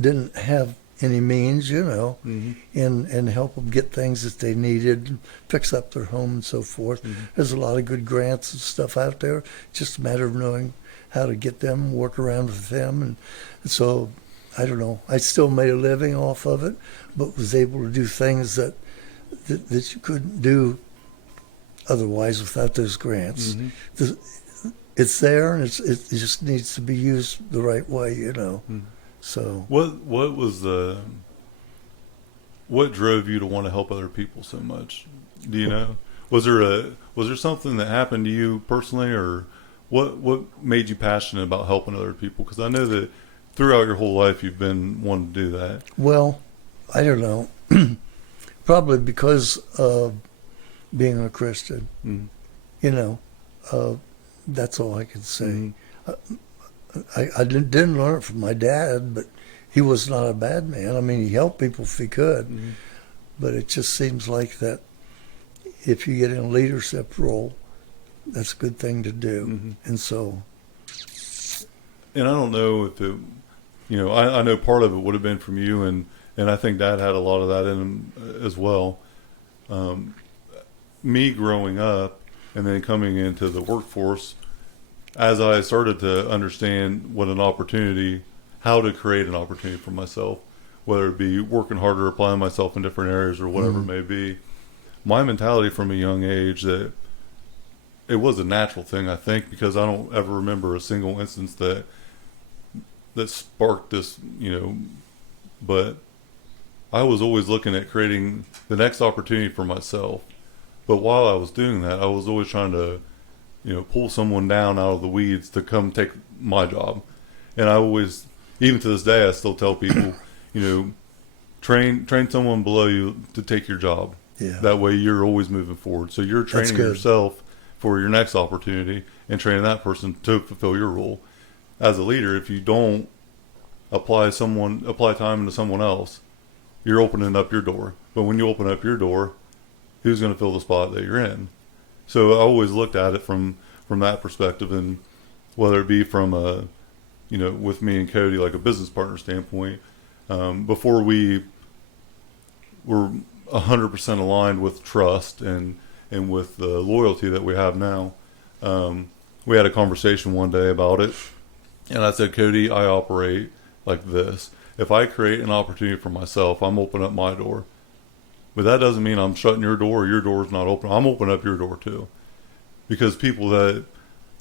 didn't have any means, Mm-hmm. and help them get things that they needed, fix up their home and so forth. Mm-hmm. There's a lot of good grants and stuff out there. Just a matter of knowing how to get them, work around with them. And so, I don't know, I still made a living off of it, but was able to do things that you couldn't do otherwise without those grants. Mm-hmm. It's there, and it just needs to be used the right way, Mm-hmm. So What drove you to want to help other people so much? Do you know? Was there something that happened to you personally, or what made you passionate about helping other people? Because I know that throughout your whole life you've been wanting to do that. Well, I don't know. Probably because of being a Christian. Mm-hmm. That's all I can say. Mm-hmm. I didn't learn it from my dad, but he was not a bad man. I mean, he helped people if he could, Mm-hmm. but it just seems like that if you get in a leadership role, that's a good thing to do. Mm-hmm. And so, And I don't know if it, I know part of it would have been from you, and I think Dad had a lot of that in him as well. Me growing up and then coming into the workforce, as I started to understand what an opportunity, how to create an opportunity for myself, whether it be working harder, applying myself in different areas or whatever it may be, my mentality from a young age that it was a natural thing, I think, because I don't ever remember a single instance that sparked this, but I was always looking at creating the next opportunity for myself. But while I was doing that, I was always trying to, pull someone down out of the weeds to come take my job. And I always, even to this day, I still tell people, train someone below you to take your job. yeah. That way you're always moving forward. So you're That's training good. yourself for your next opportunity and training that person to fulfill your role. As a leader, if you don't apply time into someone else, you're opening up your door. But when you open up your door, who's going to fill the spot that you're in? So I always looked at it from that perspective, and whether it be from with me and Cody, like a business partner standpoint, before we were 100% aligned with trust and with the loyalty that we have now, we had a conversation one day about it, and I said, Cody, I operate like this. If I create an opportunity for myself, I'm opening up my door. But that doesn't mean I'm shutting your door or your door's not open. I'm opening up your door too. Because people that,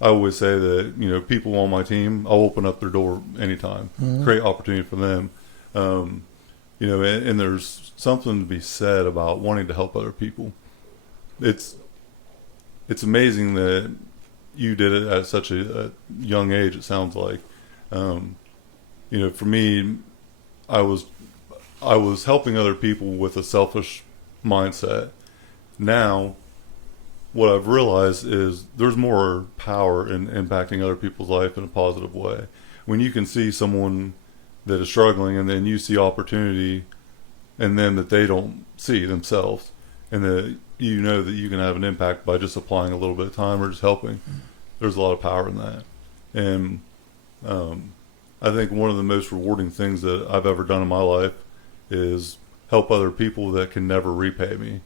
I always say that, people on my team, I'll open up their door anytime. Mm-hmm. Create opportunity for them. And there's something to be said about wanting to help other people. It's amazing that you did it at such a young age, it sounds like. For me, I was helping other people with a selfish mindset. Now, what I've realized is there's more power in impacting other people's life in a positive way. When you can see someone that is struggling, and then you see opportunity in them that they don't see themselves, and that you know that you can have an impact by just applying a little bit of time or just helping. There's a lot of power in that. And I think one of the most rewarding things that I've ever done in my life is help other people that can never repay me.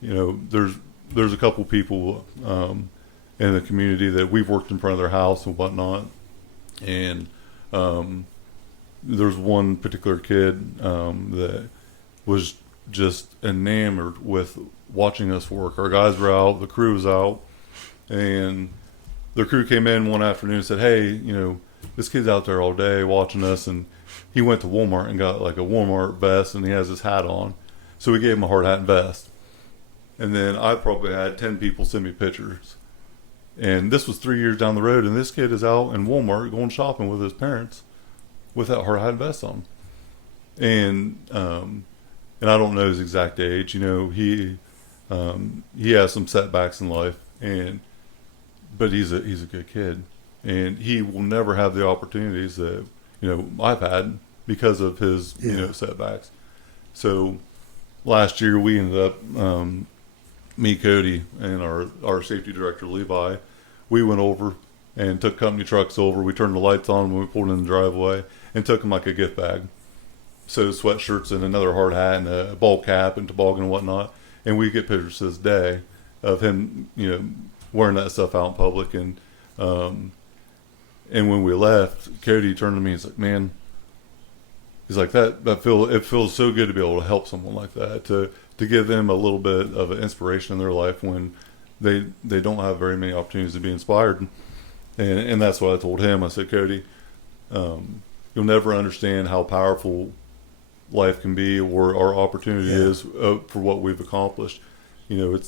There's a couple people in the community that we've worked in front of their house and whatnot, and there's one particular kid that was just enamored with watching us work. Our guys were out, the crew was out, and the crew came in one afternoon and said, "Hey, this kid's out there all day watching us," and he went to Walmart and got like a Walmart vest, and he has his hat on. So we gave him a hard hat and vest. And then I probably had 10 people send me pictures. And this was 3 years down the road, and this kid is out in Walmart going shopping with his parents with that hard hat and vest on. And I don't know his exact age. He has some setbacks in life, but he's a good kid, and he will never have the opportunities that I've had because of his setbacks. So last year we ended up, me, Cody, and our safety director Levi, we went over and took company trucks over. We turned the lights on when we pulled in the driveway and took them like a gift bag. So sweatshirts and another hard hat and a ball cap and toboggan and whatnot. And we get pictures to this day of him, wearing that stuff out in public. And when we left, Cody turned to me and he's like, "Man," he's like, it feels so good to be able to help someone like that, to give them a little bit of an inspiration in their life when they don't have very many opportunities to be inspired. And that's what I told him. I said, "Cody, you'll never understand how powerful life can be, or our opportunity is for what we've accomplished. You'll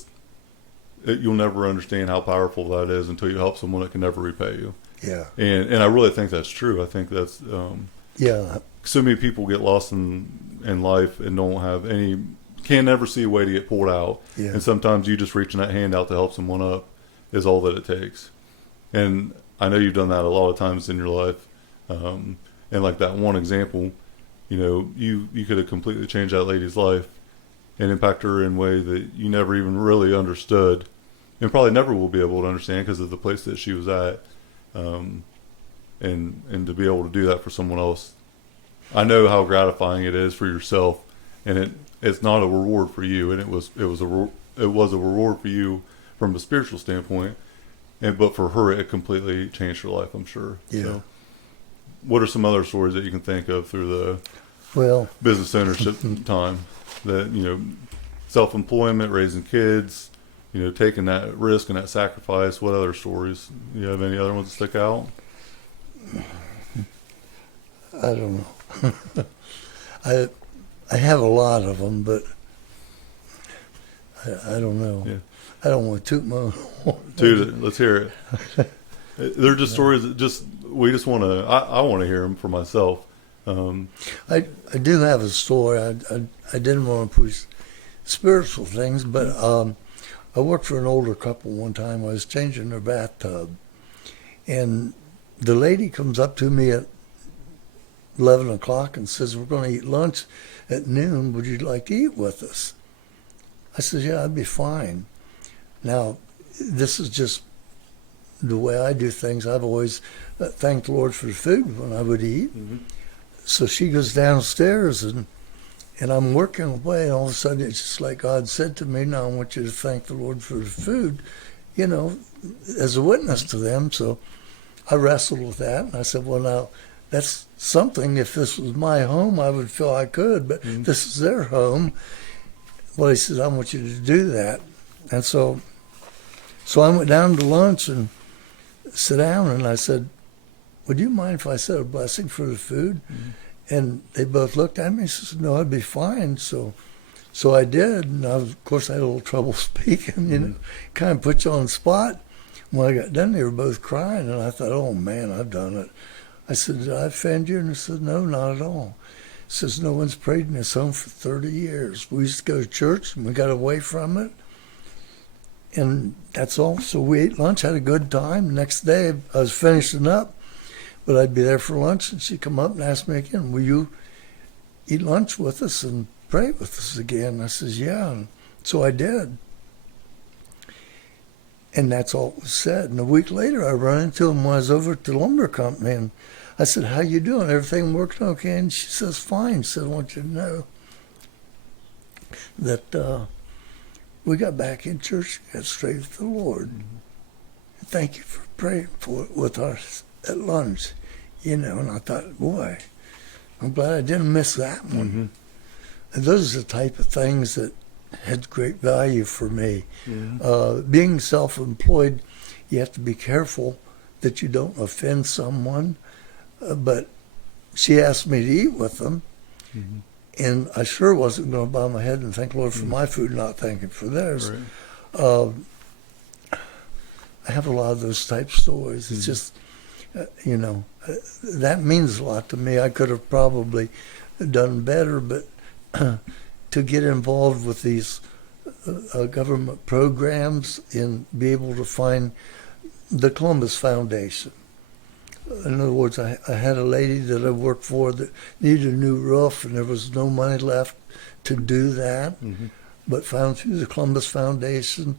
never understand how powerful that is until you help someone that can never repay you." Yeah. And I really think that's true. I think that's so many people get lost in life and can never see a way to get pulled out. Yeah. And sometimes you just reaching that hand out to help someone up is all that it takes. And I know you've done that a lot of times in your life. And like that one example, you could have completely changed that lady's life and impact her in a way that you never even really understood, and probably never will be able to understand because of the place that she was at. And to be able to do that for someone else, I know how gratifying it is for yourself, and it's not a reward for you, and it was a reward for you from a spiritual standpoint, but for her it completely changed her life, I'm sure. Yeah. So, what are some other stories that you can think of through the business ownership time that self-employment, raising kids, taking that risk and that sacrifice? What other stories? Do you have any other ones that stick out? I don't know. I have a lot of them, but I don't know. Yeah. I don't want to toot my own horn. Toot it. Let's hear it. They're just stories that we just want to. I want to hear them for myself. I do have a story. I didn't want to push spiritual things, but I worked for an older couple one time. I was changing their bathtub, and the lady comes up to me at 11 o'clock and says, "We're going to eat lunch at noon. Would you like to eat with us?" I said, "Yeah, I'd be fine." Now, this is just the way I do things. I've always thanked the Lord for the food when I would eat. Mm-hmm. So she goes downstairs, and I'm working away, and all of a sudden it's just like God said to me, "Now I want you to thank the Lord for the food," as a witness to them. So I wrestled with that, and I said, "Well, now that's something. If this was my home, I would feel I could, but this is their home." Well, he says, "I want you to do that." And so I went down to lunch and sat down, and I said, "Would you mind if I said a blessing for the food?" Mm-hmm. And they both looked at me and said, "No, I'd be fine." So I did, and of course I had a little trouble speaking, kind of put you on the spot. When I got done, they were both crying, and I thought, oh, man, I've done it. I said, did I offend you? And they said, no, not at all. He says, no one's prayed in this home for 30 years. We used to go to church, and we got away from it. And that's all. So we ate lunch, had a good time. The next day, I was finishing up, but I'd be there for lunch, and she'd come up and ask me again, will you eat lunch with us and pray with us again? And I says, yeah. And so I did. And that's all it was said. And a week later, I run into him when I was over at the lumber company, and I said, how you doing? Everything working okay? And she says, fine. She said, I want you to know that we got back in church, got straight with the Lord. Mm-hmm. Thank you for praying for it with us at lunch. And I thought, boy, I'm glad I didn't miss that one. Mm-hmm. And those are the type of things that had great value for me. Mm-hmm. Being self-employed, you have to be careful that you don't offend someone. But she asked me to eat with them, mm-hmm. and I sure wasn't going to bow my head and thank Lord for my food, not thanking for theirs. Right. I have a lot of those type stories. Mm-hmm. It's just, that means a lot to me. I could have probably done better, but to get involved with these government programs and be able to find the Columbus Foundation. In other words, I had a lady that I worked for that needed a new roof, and there was no money left to do that, mm-hmm. but found through the Columbus Foundation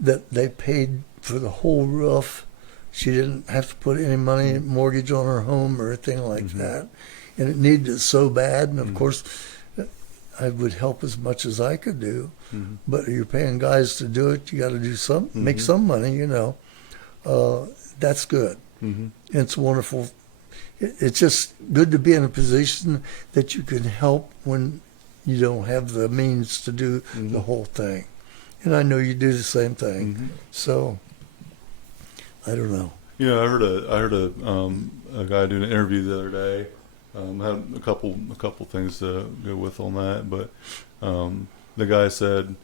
that they paid for the whole roof. She didn't have to put any money, mortgage on her home or anything like mm-hmm. that. And it needed it so bad, and of mm-hmm. course, I would help as much as I could do. Mm-hmm. But you're paying guys to do it, you got to do something, mm-hmm. make some money, That's good. Mm-hmm. It's wonderful. It's just good to be in a position that you can help when you don't have the means to do mm-hmm. the whole thing. And I know you do the same thing. Mm-hmm. So, I don't know. I heard a guy doing an interview the other day. Had a couple things to go with on that, but the guy said,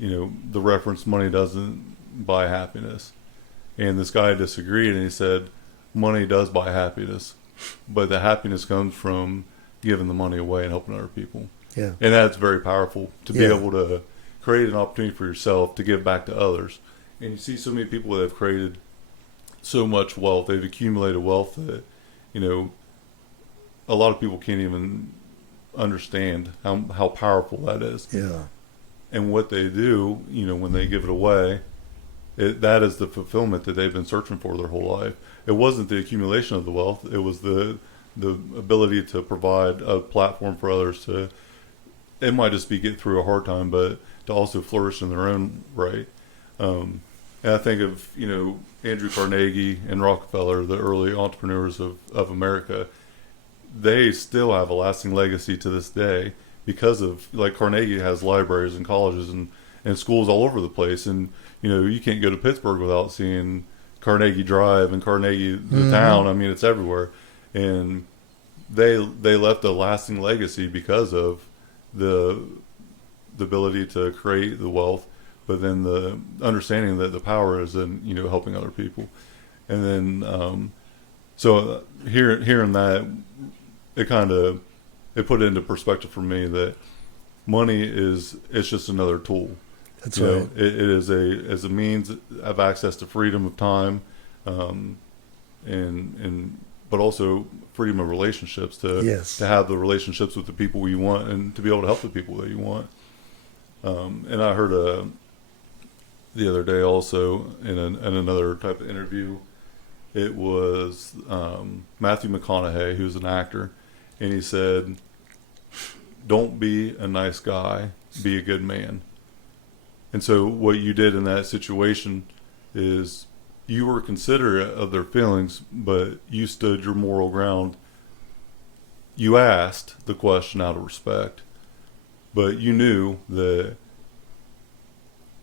the reference money doesn't buy happiness. And this guy disagreed, and he said, money does buy happiness, but the happiness comes from giving the money away and helping other people. Yeah. And that's very powerful to be able to create an opportunity for yourself to give back to others. And you see so many people that have created so much wealth, they've accumulated wealth that, a lot of people can't even understand how powerful that is. Yeah. And what they do, when they give it away, that is the fulfillment that they've been searching for their whole life. It wasn't the accumulation of the wealth. It was the ability to provide a platform for others to, it might just be get through a hard time, but to also flourish in their own right. And I think of, Andrew Carnegie and Rockefeller, the early entrepreneurs of America. They still have a lasting legacy to this day because of, like, Carnegie has libraries and colleges and schools all over the place. And, you can't go to Pittsburgh without seeing Carnegie Drive and Carnegie, the mm-hmm. town. I mean, it's everywhere. And they left a lasting legacy because of the ability to create the wealth, but then the understanding that the power is in, helping other people. And then, so hearing that, it put it into perspective for me that money it's just another tool. That's right. It is a means of access to freedom of time, and but also freedom of relationships to have the relationships with the people you want and to be able to help the people that you want. And I heard the other day also in another type of interview, it was Matthew McConaughey, who's an actor, and he said, "Don't be a nice guy, be a good man." And so what you did in that situation is you were considerate of their feelings, but you stood your moral ground. You asked the question out of respect, but you knew that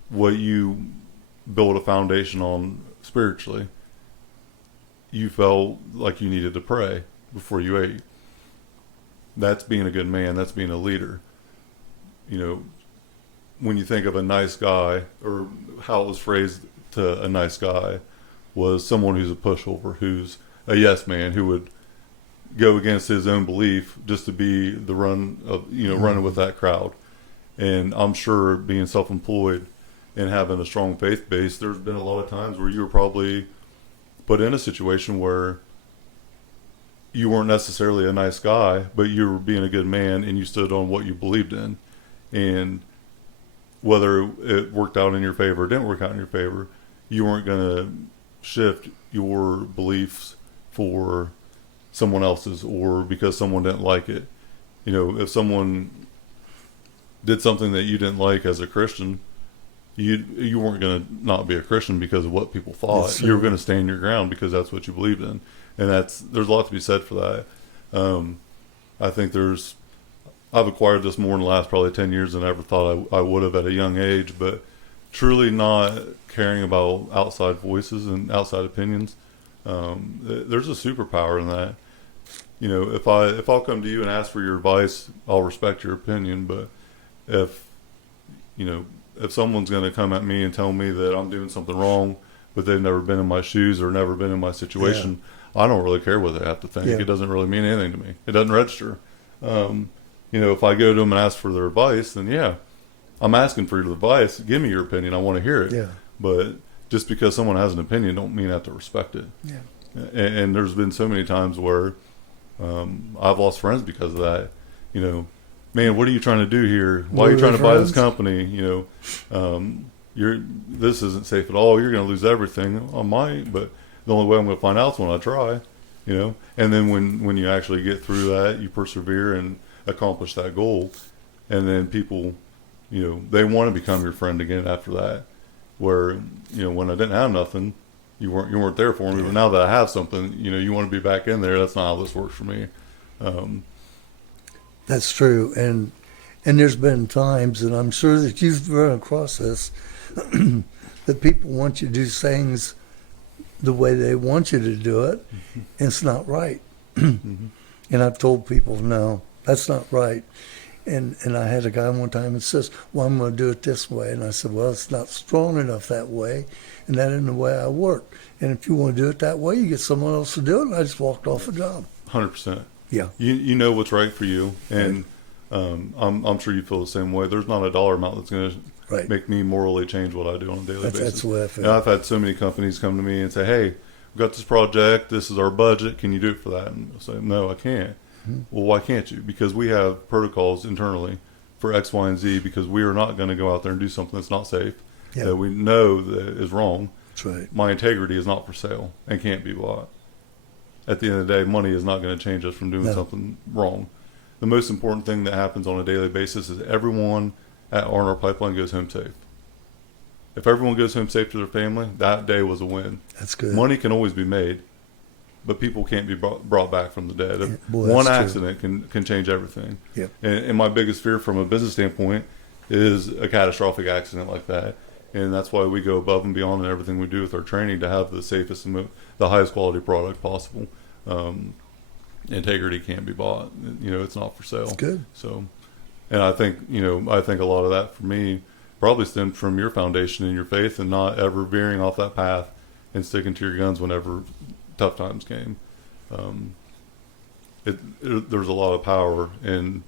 what you built a foundation on spiritually, you felt like you needed to pray before you ate. That's being a good man. That's being a leader. When you think of a nice guy, or how it was phrased to a nice guy was someone who's a pushover, who's a yes man, who would go against his own belief just to be the running with that crowd. And I'm sure being self-employed and having a strong faith base, there's been a lot of times where you were probably put in a situation where you weren't necessarily a nice guy, but you were being a good man and you stood on what you believed in. And whether it worked out in your favor or didn't work out in your favor, you weren't going to shift your beliefs for someone else's or because someone didn't like it. If someone did something that you didn't like as a Christian, you weren't going to not be a Christian because of what people thought. Yes, you were going to stand your ground because that's what you believed in. And there's a lot to be said for that. I think I've acquired this more in the last probably 10 years than I ever thought I would have at a young age, but truly not caring about outside voices and outside opinions. There's a superpower in that. If I'll come to you and ask for your advice, I'll respect your opinion. But if someone's going to come at me and tell me that I'm doing something wrong, but they've never been in my shoes or never been in my situation, I don't really care what they have to think. It doesn't really mean anything to me. It doesn't register. If I go to them and ask for their advice, then I'm asking for your advice. Give me your opinion. I want to hear it. Yeah. But just because someone has an opinion, don't mean I have to respect it. Yeah. And there's been so many times where I've lost friends because of that. Man, what are you trying to do here? Why are you trying to buy this company? This isn't safe at all. You're going to lose everything. I might, but the only way I'm going to find out is when I try. And then when you actually get through that, you persevere and accomplish that goal, and then people, they want to become your friend again after that. Where when I didn't have nothing, you weren't there for me. But now that I have something, you want to be back in there. That's not how this works for me. That's true, and there's been times, and I'm sure that you've run across this, that people want you to do things the way they want you to do it, and it's not right. And I've told people, no, that's not right. And I had a guy one time that says, well, I'm going to do it this way. And I said, well, it's not strong enough that way, and that isn't the way I work. And if you want to do it that way, you get someone else to do it. And I just walked off the job. 100%. Yeah. You know what's right for you, and I'm sure you feel the same way. There's not a dollar amount that's going to make me morally change what I do on a daily basis. That's the way I feel. And I've had so many companies come to me and say, hey, we've got this project. This is our budget. Can you do it for that? And I say, no, I can't. Well, why can't you? Because we have protocols internally for X, Y, and Z, because we are not going to go out there and do something that's not safe, that we know that is wrong. That's right. My integrity is not for sale and can't be bought. At the end of the day, money is not going to change us from doing something wrong. The most important thing that happens on a daily basis is everyone at R&R Pipeline goes home safe. If everyone goes home safe to their family, that day was a win. That's good. Money can always be made, but people can't be brought back from the dead. Boy, one accident can change everything. Yep. And my biggest fear from a business standpoint is a catastrophic accident like that. And that's why we go above and beyond in everything we do with our training to have the safest and the highest quality product possible. Integrity can't be bought. It's not for sale. That's good. So, and I think a lot of that for me probably stemmed from your foundation and your faith and not ever veering off that path and sticking to your guns whenever tough times came. There's a lot of power in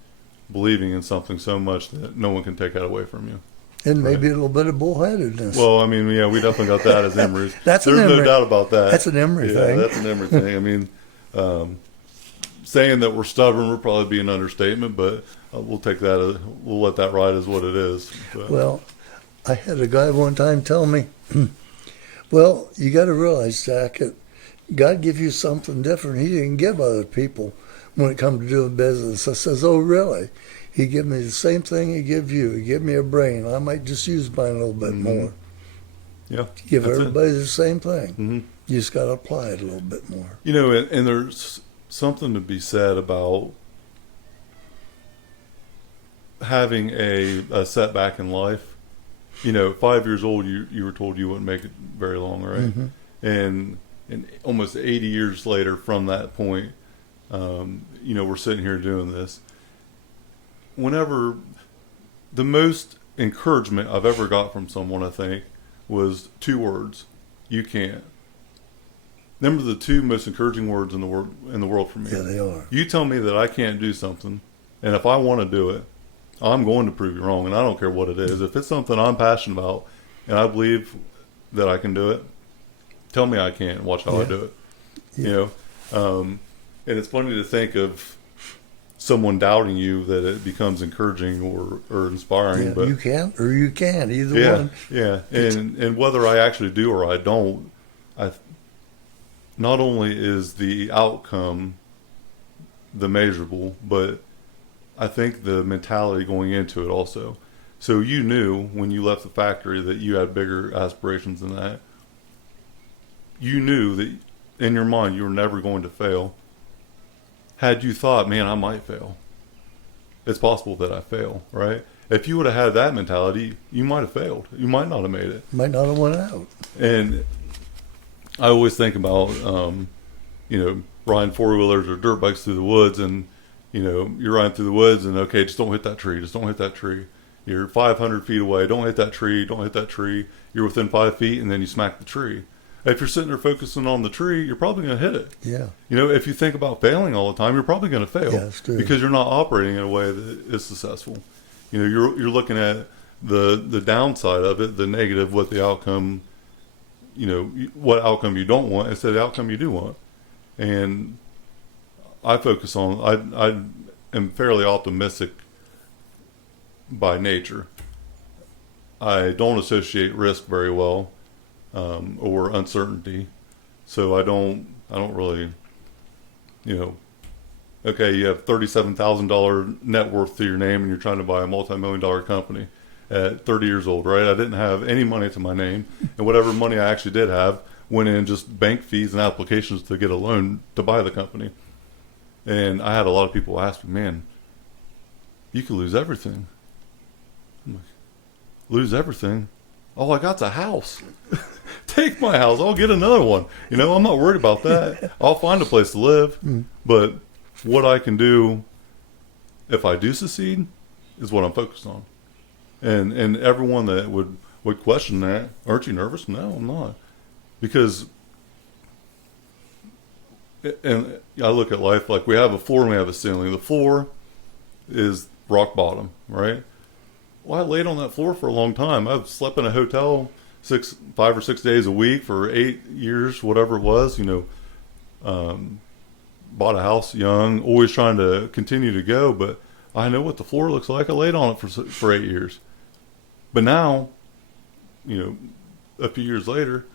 believing in something so much that no one can take that away from you. And maybe a little bit of bullheadedness. Well, I mean, we definitely got that as Emery's. There's no doubt about that. That's an Emery thing. That's an Emery thing. I mean, saying that we're stubborn would probably be an understatement, but we'll take that. We'll let that ride as what it is. But. Well, I had a guy one time tell me, well, you got to realize, Jack, God give you something different He didn't give other people when it comes to doing business. I says, oh, really? He give me the same thing He give you. He give me a brain. I might just use mine a little bit more. Yeah. Give everybody the same thing. Mm-hmm. You just got to apply it a little bit more. And there's something to be said about having a setback in life. 5 years old, you were told you wouldn't make it very long, right? Mm-hmm. And almost 80 years later from that point, we're sitting here doing this. Whenever the most encouragement I've ever got from someone, I think, was 2 words: "You can't." Them are the 2 most encouraging words in the world for me. Yeah, they are. You tell me that I can't do something, and if I want to do it, I'm going to prove you wrong, and I don't care what it is. If it's something I'm passionate about, and I believe that I can do it, tell me I can't. Watch how I do it. Yeah. You know, and it's funny to think of someone doubting you, that it becomes encouraging or inspiring. Yeah, but you can or you can't. Either one. Yeah, and whether I actually do or I don't, not only is the outcome the measurable, but I think the mentality going into it also. So you knew when you left the factory that you had bigger aspirations than that. You knew that in your mind you were never going to fail. Had you thought, man, I might fail, it's possible that I fail, right? If you would have had that mentality, you might have failed. You might not have made it. Might not have went out. And I always think about, riding 4-wheelers or dirt bikes through the woods, and, you're riding through the woods and, okay, just don't hit that tree. Just don't hit that tree. You're 500 feet away. Don't hit that tree. Don't hit that tree. You're within 5 feet, and then you smack the tree. If you're sitting there focusing on the tree, you're probably going to hit it. Yeah. If you think about failing all the time, you're probably going to fail. Yeah, that's true. Because you're not operating in a way that is successful. You're looking at the downside of it, the negative, what the outcome, what outcome you don't want instead of the outcome you do want. And I focus on, I am fairly optimistic by nature. I don't associate risk very well. Or uncertainty, so I don't really, okay, you have $37,000 net worth to your name, and you're trying to buy a multi-million-dollar company at 30 years old, right? I didn't have any money to my name, and whatever money I actually did have went in just bank fees and applications to get a loan to buy the company. And I had a lot of people ask me, man, you could lose everything. I'm like, lose everything? All I got's a house. Take my house. I'll get another one. I'm not worried about that. I'll find a place to live. But what I can do if I do succeed is what I'm focused on. And everyone that would question that, aren't you nervous? No, I'm not. Because, and I look at life like we have a floor and we have a ceiling. The floor is rock bottom, right? Well, I laid on that floor for a long time. I've slept in a hotel 5 or 6 days a week for 8 years, whatever it was. Bought a house young, always trying to continue to go. But I know what the floor looks like. I laid on it for 8 years. But now, a few years later,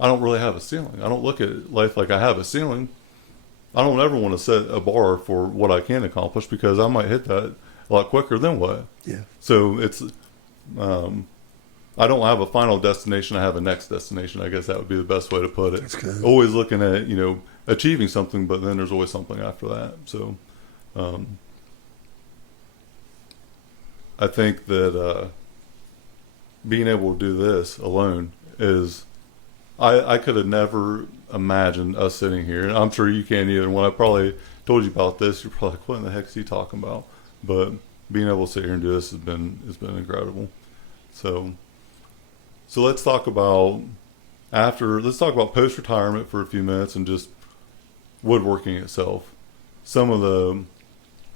I don't really have a ceiling. I don't look at life like I have a ceiling. I don't ever want to set a bar for what I can accomplish, because I might hit that a lot quicker than what. Yeah. So it's, I don't have a final destination. I have a next destination. I guess that would be the best way to put it. That's good. Always looking at, achieving something, but then there's always something after that. So, I think that, being able to do this alone is, I could have never imagined us sitting here. And I'm sure you can't either. And when I probably told you about this, you're probably like, what in the heck is he talking about? But being able to sit here and do this has been incredible. So let's talk about post-retirement for a few minutes, and just woodworking itself. Some of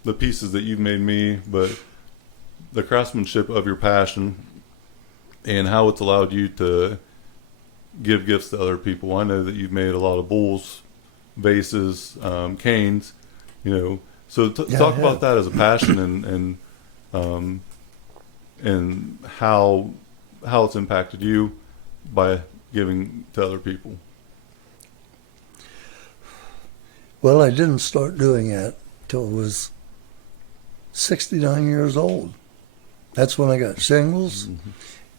the pieces that you've made me, but the craftsmanship of your passion and how it's allowed you to give gifts to other people. I know that you've made a lot of bowls, vases, canes, So talk about that as a passion, and how it's impacted you by giving to other people. Well, I didn't start doing that till I was 69 years old. That's when I got shingles. Mm-hmm.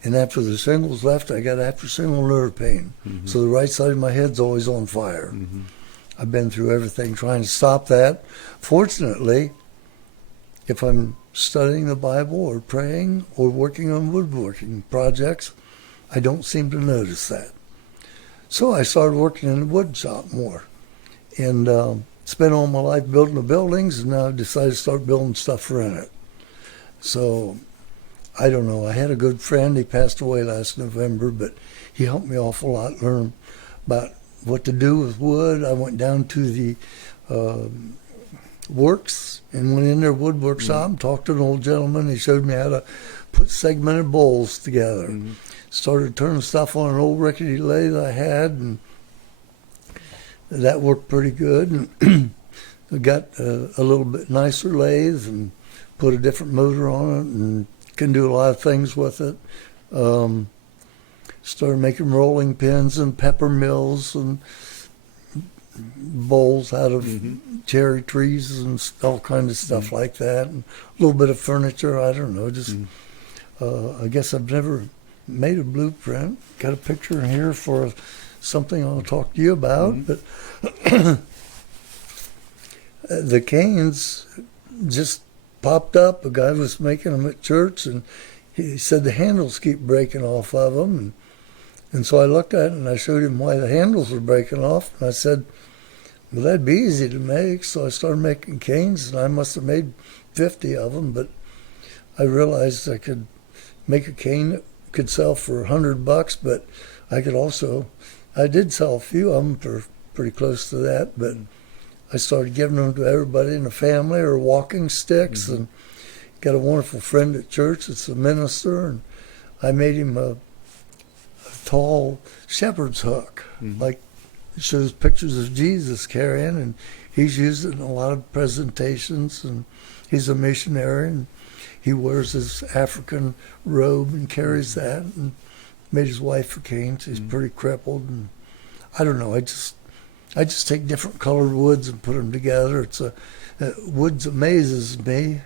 And after the shingles left, I got after shingle nerve pain. Mm-hmm. So the right side of my head's always on fire. Mm-hmm. I've been through everything trying to stop that. Fortunately, if I'm studying the Bible or praying or working on woodworking projects, I don't seem to notice that. So I started working in the wood shop more. And spent all my life building the buildings, and now I decided to start building stuff for in it. So I don't know. I had a good friend. He passed away last November, but he helped me awful lot learn about what to do with wood. I went down to the works and went in their woodwork shop and talked to an old gentleman. He showed me how to put segmented bowls together. Started turning stuff on an old rickety lathe I had, and that worked pretty good. And I got a little bit nicer lathe and put a different motor on it and can do a lot of things with it. Started making rolling pins and pepper mills and bowls out of cherry trees and all kinds of stuff like that. And a little bit of furniture, I don't know, just I guess I've never made a blueprint. Got a picture in here for something I'll talk to you about. But the canes just popped up. A guy was making them at church, and he said the handles keep breaking off of them. And so I looked at it, and I showed him why the handles were breaking off. And I said, well, that'd be easy to make. So I started making canes, and I must have made 50 of them. But I realized I could make a cane that could sell for $100, but I could also, I did sell a few of them for pretty close to that, but I started giving them to everybody in the family, or walking sticks, and got a wonderful friend at church that's a minister, and I made him a tall shepherd's hook, like it shows pictures of Jesus carrying, and he's used it in a lot of presentations, and he's a missionary, and he wears his African robe and carries that, and made his wife a cane. She's pretty crippled, and I don't know. I just take different colored woods and put them together. It's woods amazes me.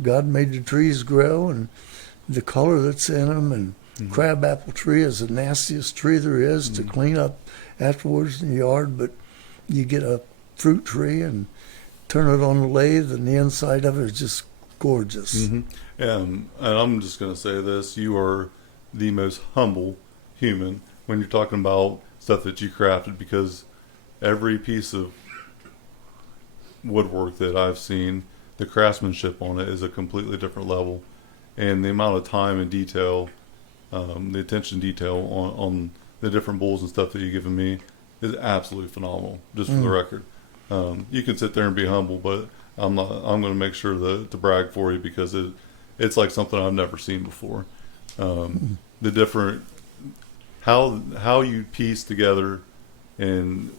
God made the trees grow, and the color that's in them. And crabapple tree is the nastiest tree there is to clean up afterwards in the yard. But you get a fruit tree and turn it on the lathe, and the inside of it is just gorgeous. And I'm just going to say this: you are the most humble human when you're talking about stuff that you crafted, because every piece of woodwork that I've seen, the craftsmanship on it is a completely different level, and the amount of time and detail, the attention to detail on the different bowls and stuff that you've given me is absolutely phenomenal. Just for the record, you can sit there and be humble, but I'm not. I'm going to make sure to brag for you, because it's like something I've never seen before. The different how you piece together, and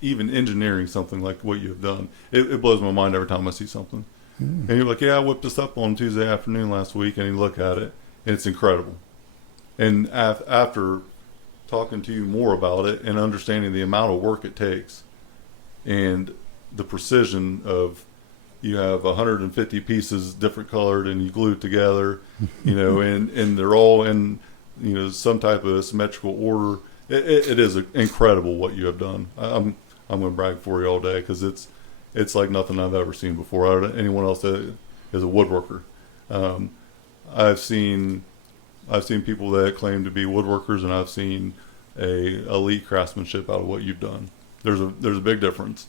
even engineering something like what you've done, it blows my mind every time I see something. And you're like, yeah, I whipped this up on Tuesday afternoon last week, and you look at it, and it's incredible. And after talking to you more about it and understanding the amount of work it takes, and the precision of, you have 150 pieces different colored, and you glue it together, and they're all in, some type of symmetrical order. It is incredible what you have done. I'm going to brag for you all day, because it's like nothing I've ever seen before. Anyone else that is a woodworker. I've seen people that claim to be woodworkers, and I've seen a elite craftsmanship out of what you've done. There's a big difference.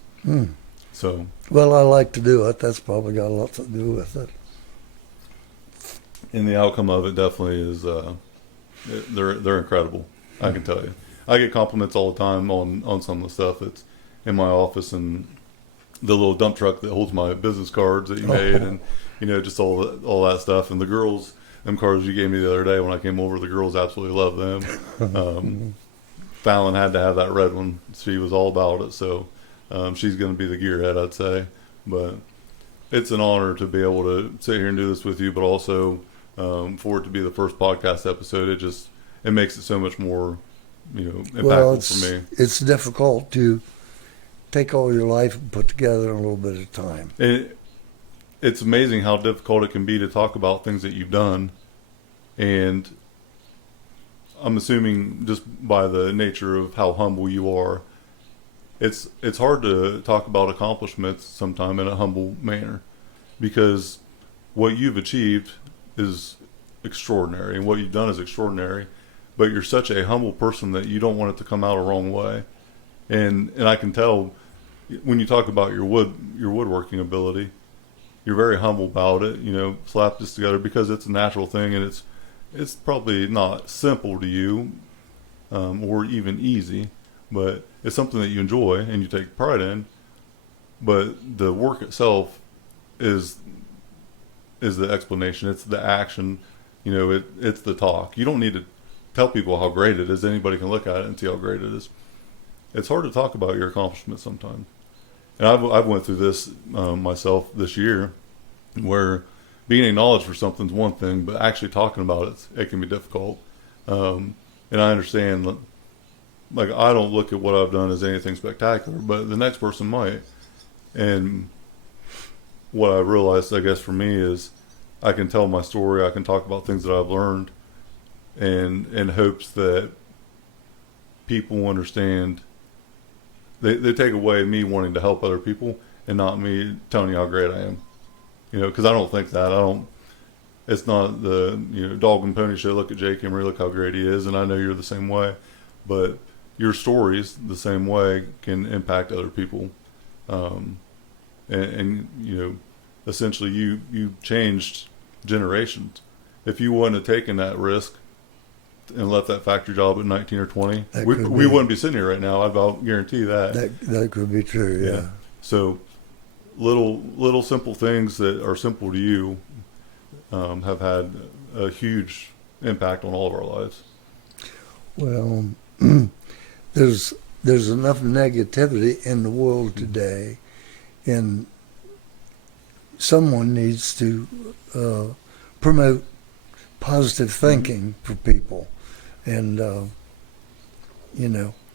So, well, I like to do it. That's probably got a lot to do with it. And the outcome of it definitely is they're incredible. I can tell you. I get compliments all the time on some of the stuff that's in my office, and the little dump truck that holds my business cards that you made, and just all that stuff. And the girls, them cards you gave me the other day when I came over, the girls absolutely love them. Fallon had to have that red one. She was all about it. So she's going to be the gearhead, I'd say. But it's an honor to be able to sit here and do this with you, but also for it to be the first podcast episode, it makes it so much more, impactful for me. It's difficult to take all your life and put together in a little bit of time. It's amazing how difficult it can be to talk about things that you've done, and I'm assuming just by the nature of how humble you are, it's hard to talk about accomplishments sometime in a humble manner, because what you've achieved is extraordinary, and what you've done is extraordinary, but you're such a humble person that you don't want it to come out a wrong way. And I can tell when you talk about your woodworking ability, you're very humble about it. Slap this together because it's a natural thing, and it's probably not simple to you, or even easy, but it's something that you enjoy and you take pride in. But the work itself is the explanation. It's the action. It's the talk. You don't need to tell people how great it is. Anybody can look at it and see how great it is. It's hard to talk about your accomplishments sometimes. And I've went through this myself this year, where being acknowledged for something's one thing, but actually talking about it can be difficult. And I understand, like, I don't look at what I've done as anything spectacular, but the next person might. And what I realized, I guess, for me is I can tell my story. I can talk about things that I've learned, and in hopes that people understand. They take away me wanting to help other people and not me telling you how great I am. Because I don't think that. It's not the dog and pony show. Look at Jake Emery, look how great he is, and I know you're the same way. But your stories, the same way, can impact other people. And essentially you changed generations. If you wouldn't have taken that risk and left that factory job at 19 or 20, we wouldn't be sitting here right now. I'll guarantee that. That could be true, yeah. So little simple things that are simple to you have had a huge impact on all of our lives. Well, there's enough negativity in the world today, and someone needs to promote positive thinking for people. And,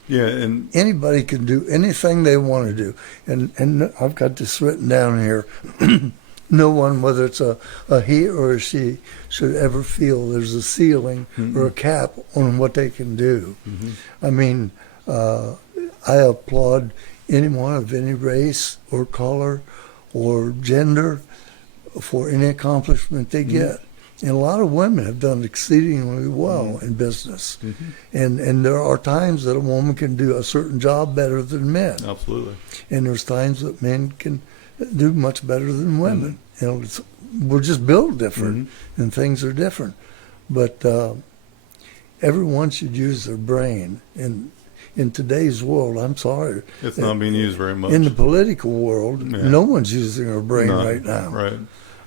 yeah, and anybody can do anything they want to do. And I've got this written down here. No one, whether it's a he or a she, should ever feel there's a ceiling or a cap on what they can do. I mean, I applaud anyone of any race or color or gender for any accomplishment they get. And a lot of women have done exceedingly well in business. And there are times that a woman can do a certain job better than men. Absolutely. And there's times that men can do much better than women. We're just built different, and things are different. But everyone should use their brain. And in today's world, I'm sorry, it's not being used very much. In the political world, no one's using their brain right now. Right.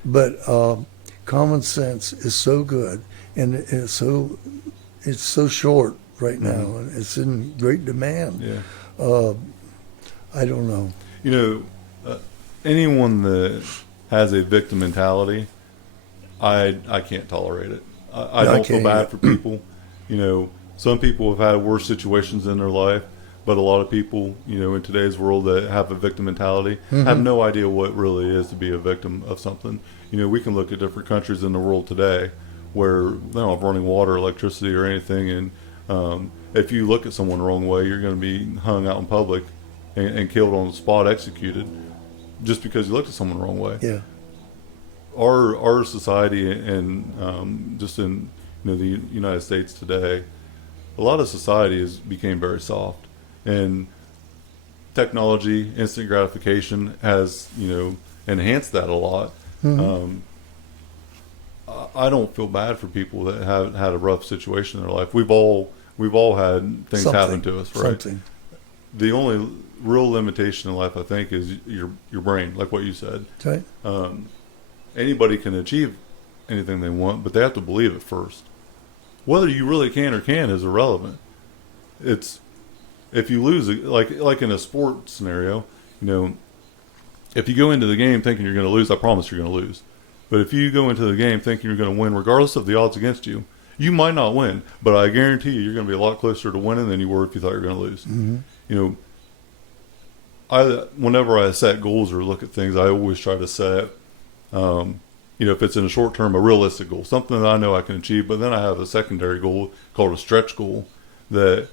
But common sense is so good, and it's so short right now, and it's in great demand. I don't know. Anyone that has a victim mentality, I can't tolerate it. I don't feel bad for people. Some people have had worse situations in their life, but a lot of people, in today's world that have a victim mentality have no idea what it really is to be a victim of something. We can look at different countries in the world today where they don't have running water, electricity, or anything, and if you look at someone the wrong way, you're going to be hung out in public and killed on the spot, executed, just because you looked at someone the wrong way. Yeah. Our society and just in the United States today, a lot of society became very soft, and technology, instant gratification has enhanced that a lot. I don't feel bad for people that have had a rough situation in their life. We've all had things happen to us, right? The only real limitation in life, I think, is your brain, like what you said. That's right. Anybody can achieve anything they want, but they have to believe it first. Whether you really can or can't is irrelevant. It's if you lose, like in a sport scenario, if you go into the game thinking you're going to lose, I promise you're going to lose. But if you go into the game thinking you're going to win, regardless of the odds against you, you might not win, but I guarantee you're going to be a lot closer to winning than you were if you thought you were going to lose. Whenever I set goals or look at things, I always try to set, if it's in a short term, a realistic goal, something that I know I can achieve. But then I have a secondary goal called a stretch goal that,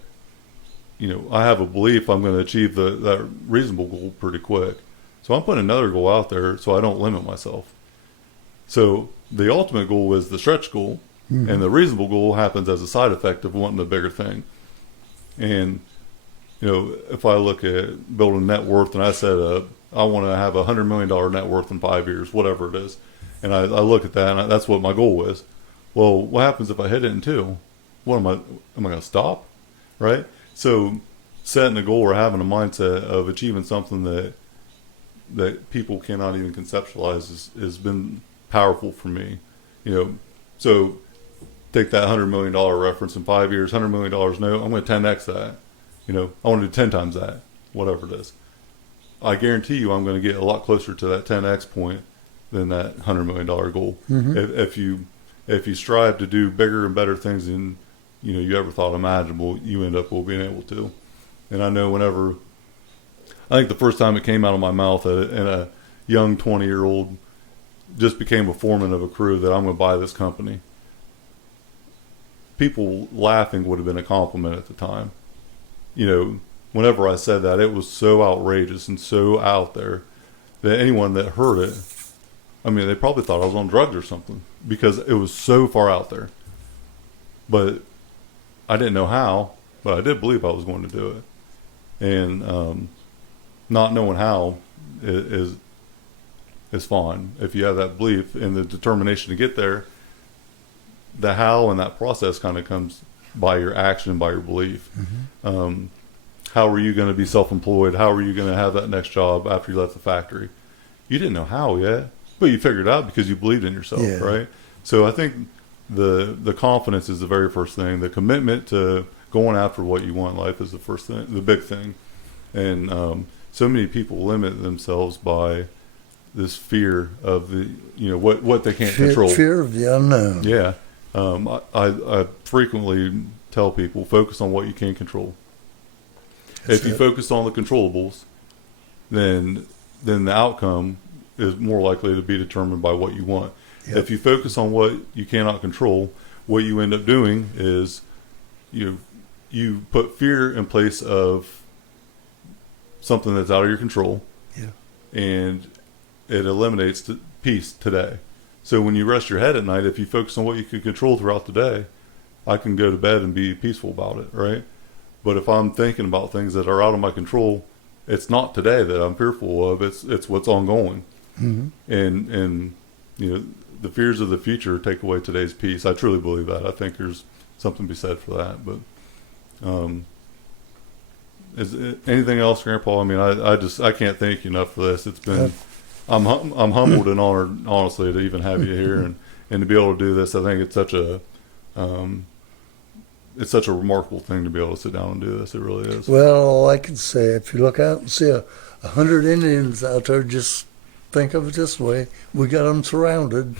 I have a belief I'm going to achieve that reasonable goal pretty quick. So I'm putting another goal out there so I don't limit myself. So the ultimate goal is the stretch goal, and the reasonable goal happens as a side effect of wanting a bigger thing. And if I look at building net worth and I set I want to have $100 million net worth in 5 years, whatever it is. And I look at that, and that's what my goal is. Well, what happens if I hit it in 2? What am I going to stop? Right? So setting a goal or having a mindset of achieving something that people cannot even conceptualize has been powerful for me. So take that $100 million reference in 5 years, $100 million, no, I'm going to 10x that. I want to do 10 times that, whatever it is. I guarantee you I'm going to get a lot closer to that 10x point than that $100 million goal. Mm-hmm. If you strive to do bigger and better things than you ever thought imaginable, you end up being able to. And I know I think the first time it came out of my mouth, and a young 20-year-old just became a foreman of a crew that I'm going to buy this company. People laughing would have been a compliment at the time. Whenever I said that, it was so outrageous and so out there that anyone that heard it, they probably thought I was on drugs or something, because it was so far out there. But I didn't know how, but I did believe I was going to do it. And not knowing how is fine. If you have that belief and the determination to get there, the how and that process kind of comes by your action, by your belief. Mm-hmm. How are you going to be self-employed? How are you going to have that next job after you left the factory? You didn't know how yet, but you figured it out because you believed in yourself, yeah. Right? So I think the confidence is the very first thing. The commitment to going after what you want in life is the first thing, the big thing. And so many people limit themselves by this fear of what they can't control. Fear of the unknown. Yeah. I frequently tell people, focus on what you can control. If you focus on the controllables, then the outcome is more likely to be determined by what you want. Yep. If you focus on what you cannot control, what you end up doing is you put fear in place of something that's out of your control. Yeah. And it eliminates the peace today. So when you rest your head at night, if you focus on what you can control throughout the day, I can go to bed and be peaceful about it, right? But if I'm thinking about things that are out of my control, it's not today that I'm fearful of. It's what's ongoing. Mm-hmm. And the fears of the future take away today's peace. I truly believe that. I think there's something to be said for that. But is it anything else, Grandpa? I can't thank you enough for this. It's been I'm humbled and honored, honestly, to even have you here and to be able to do this. I think it's such a remarkable thing to be able to sit down and do this. It really is. Well, all I can say, if you look out and see 100 Indians out there, just think of it this way: we got them surrounded.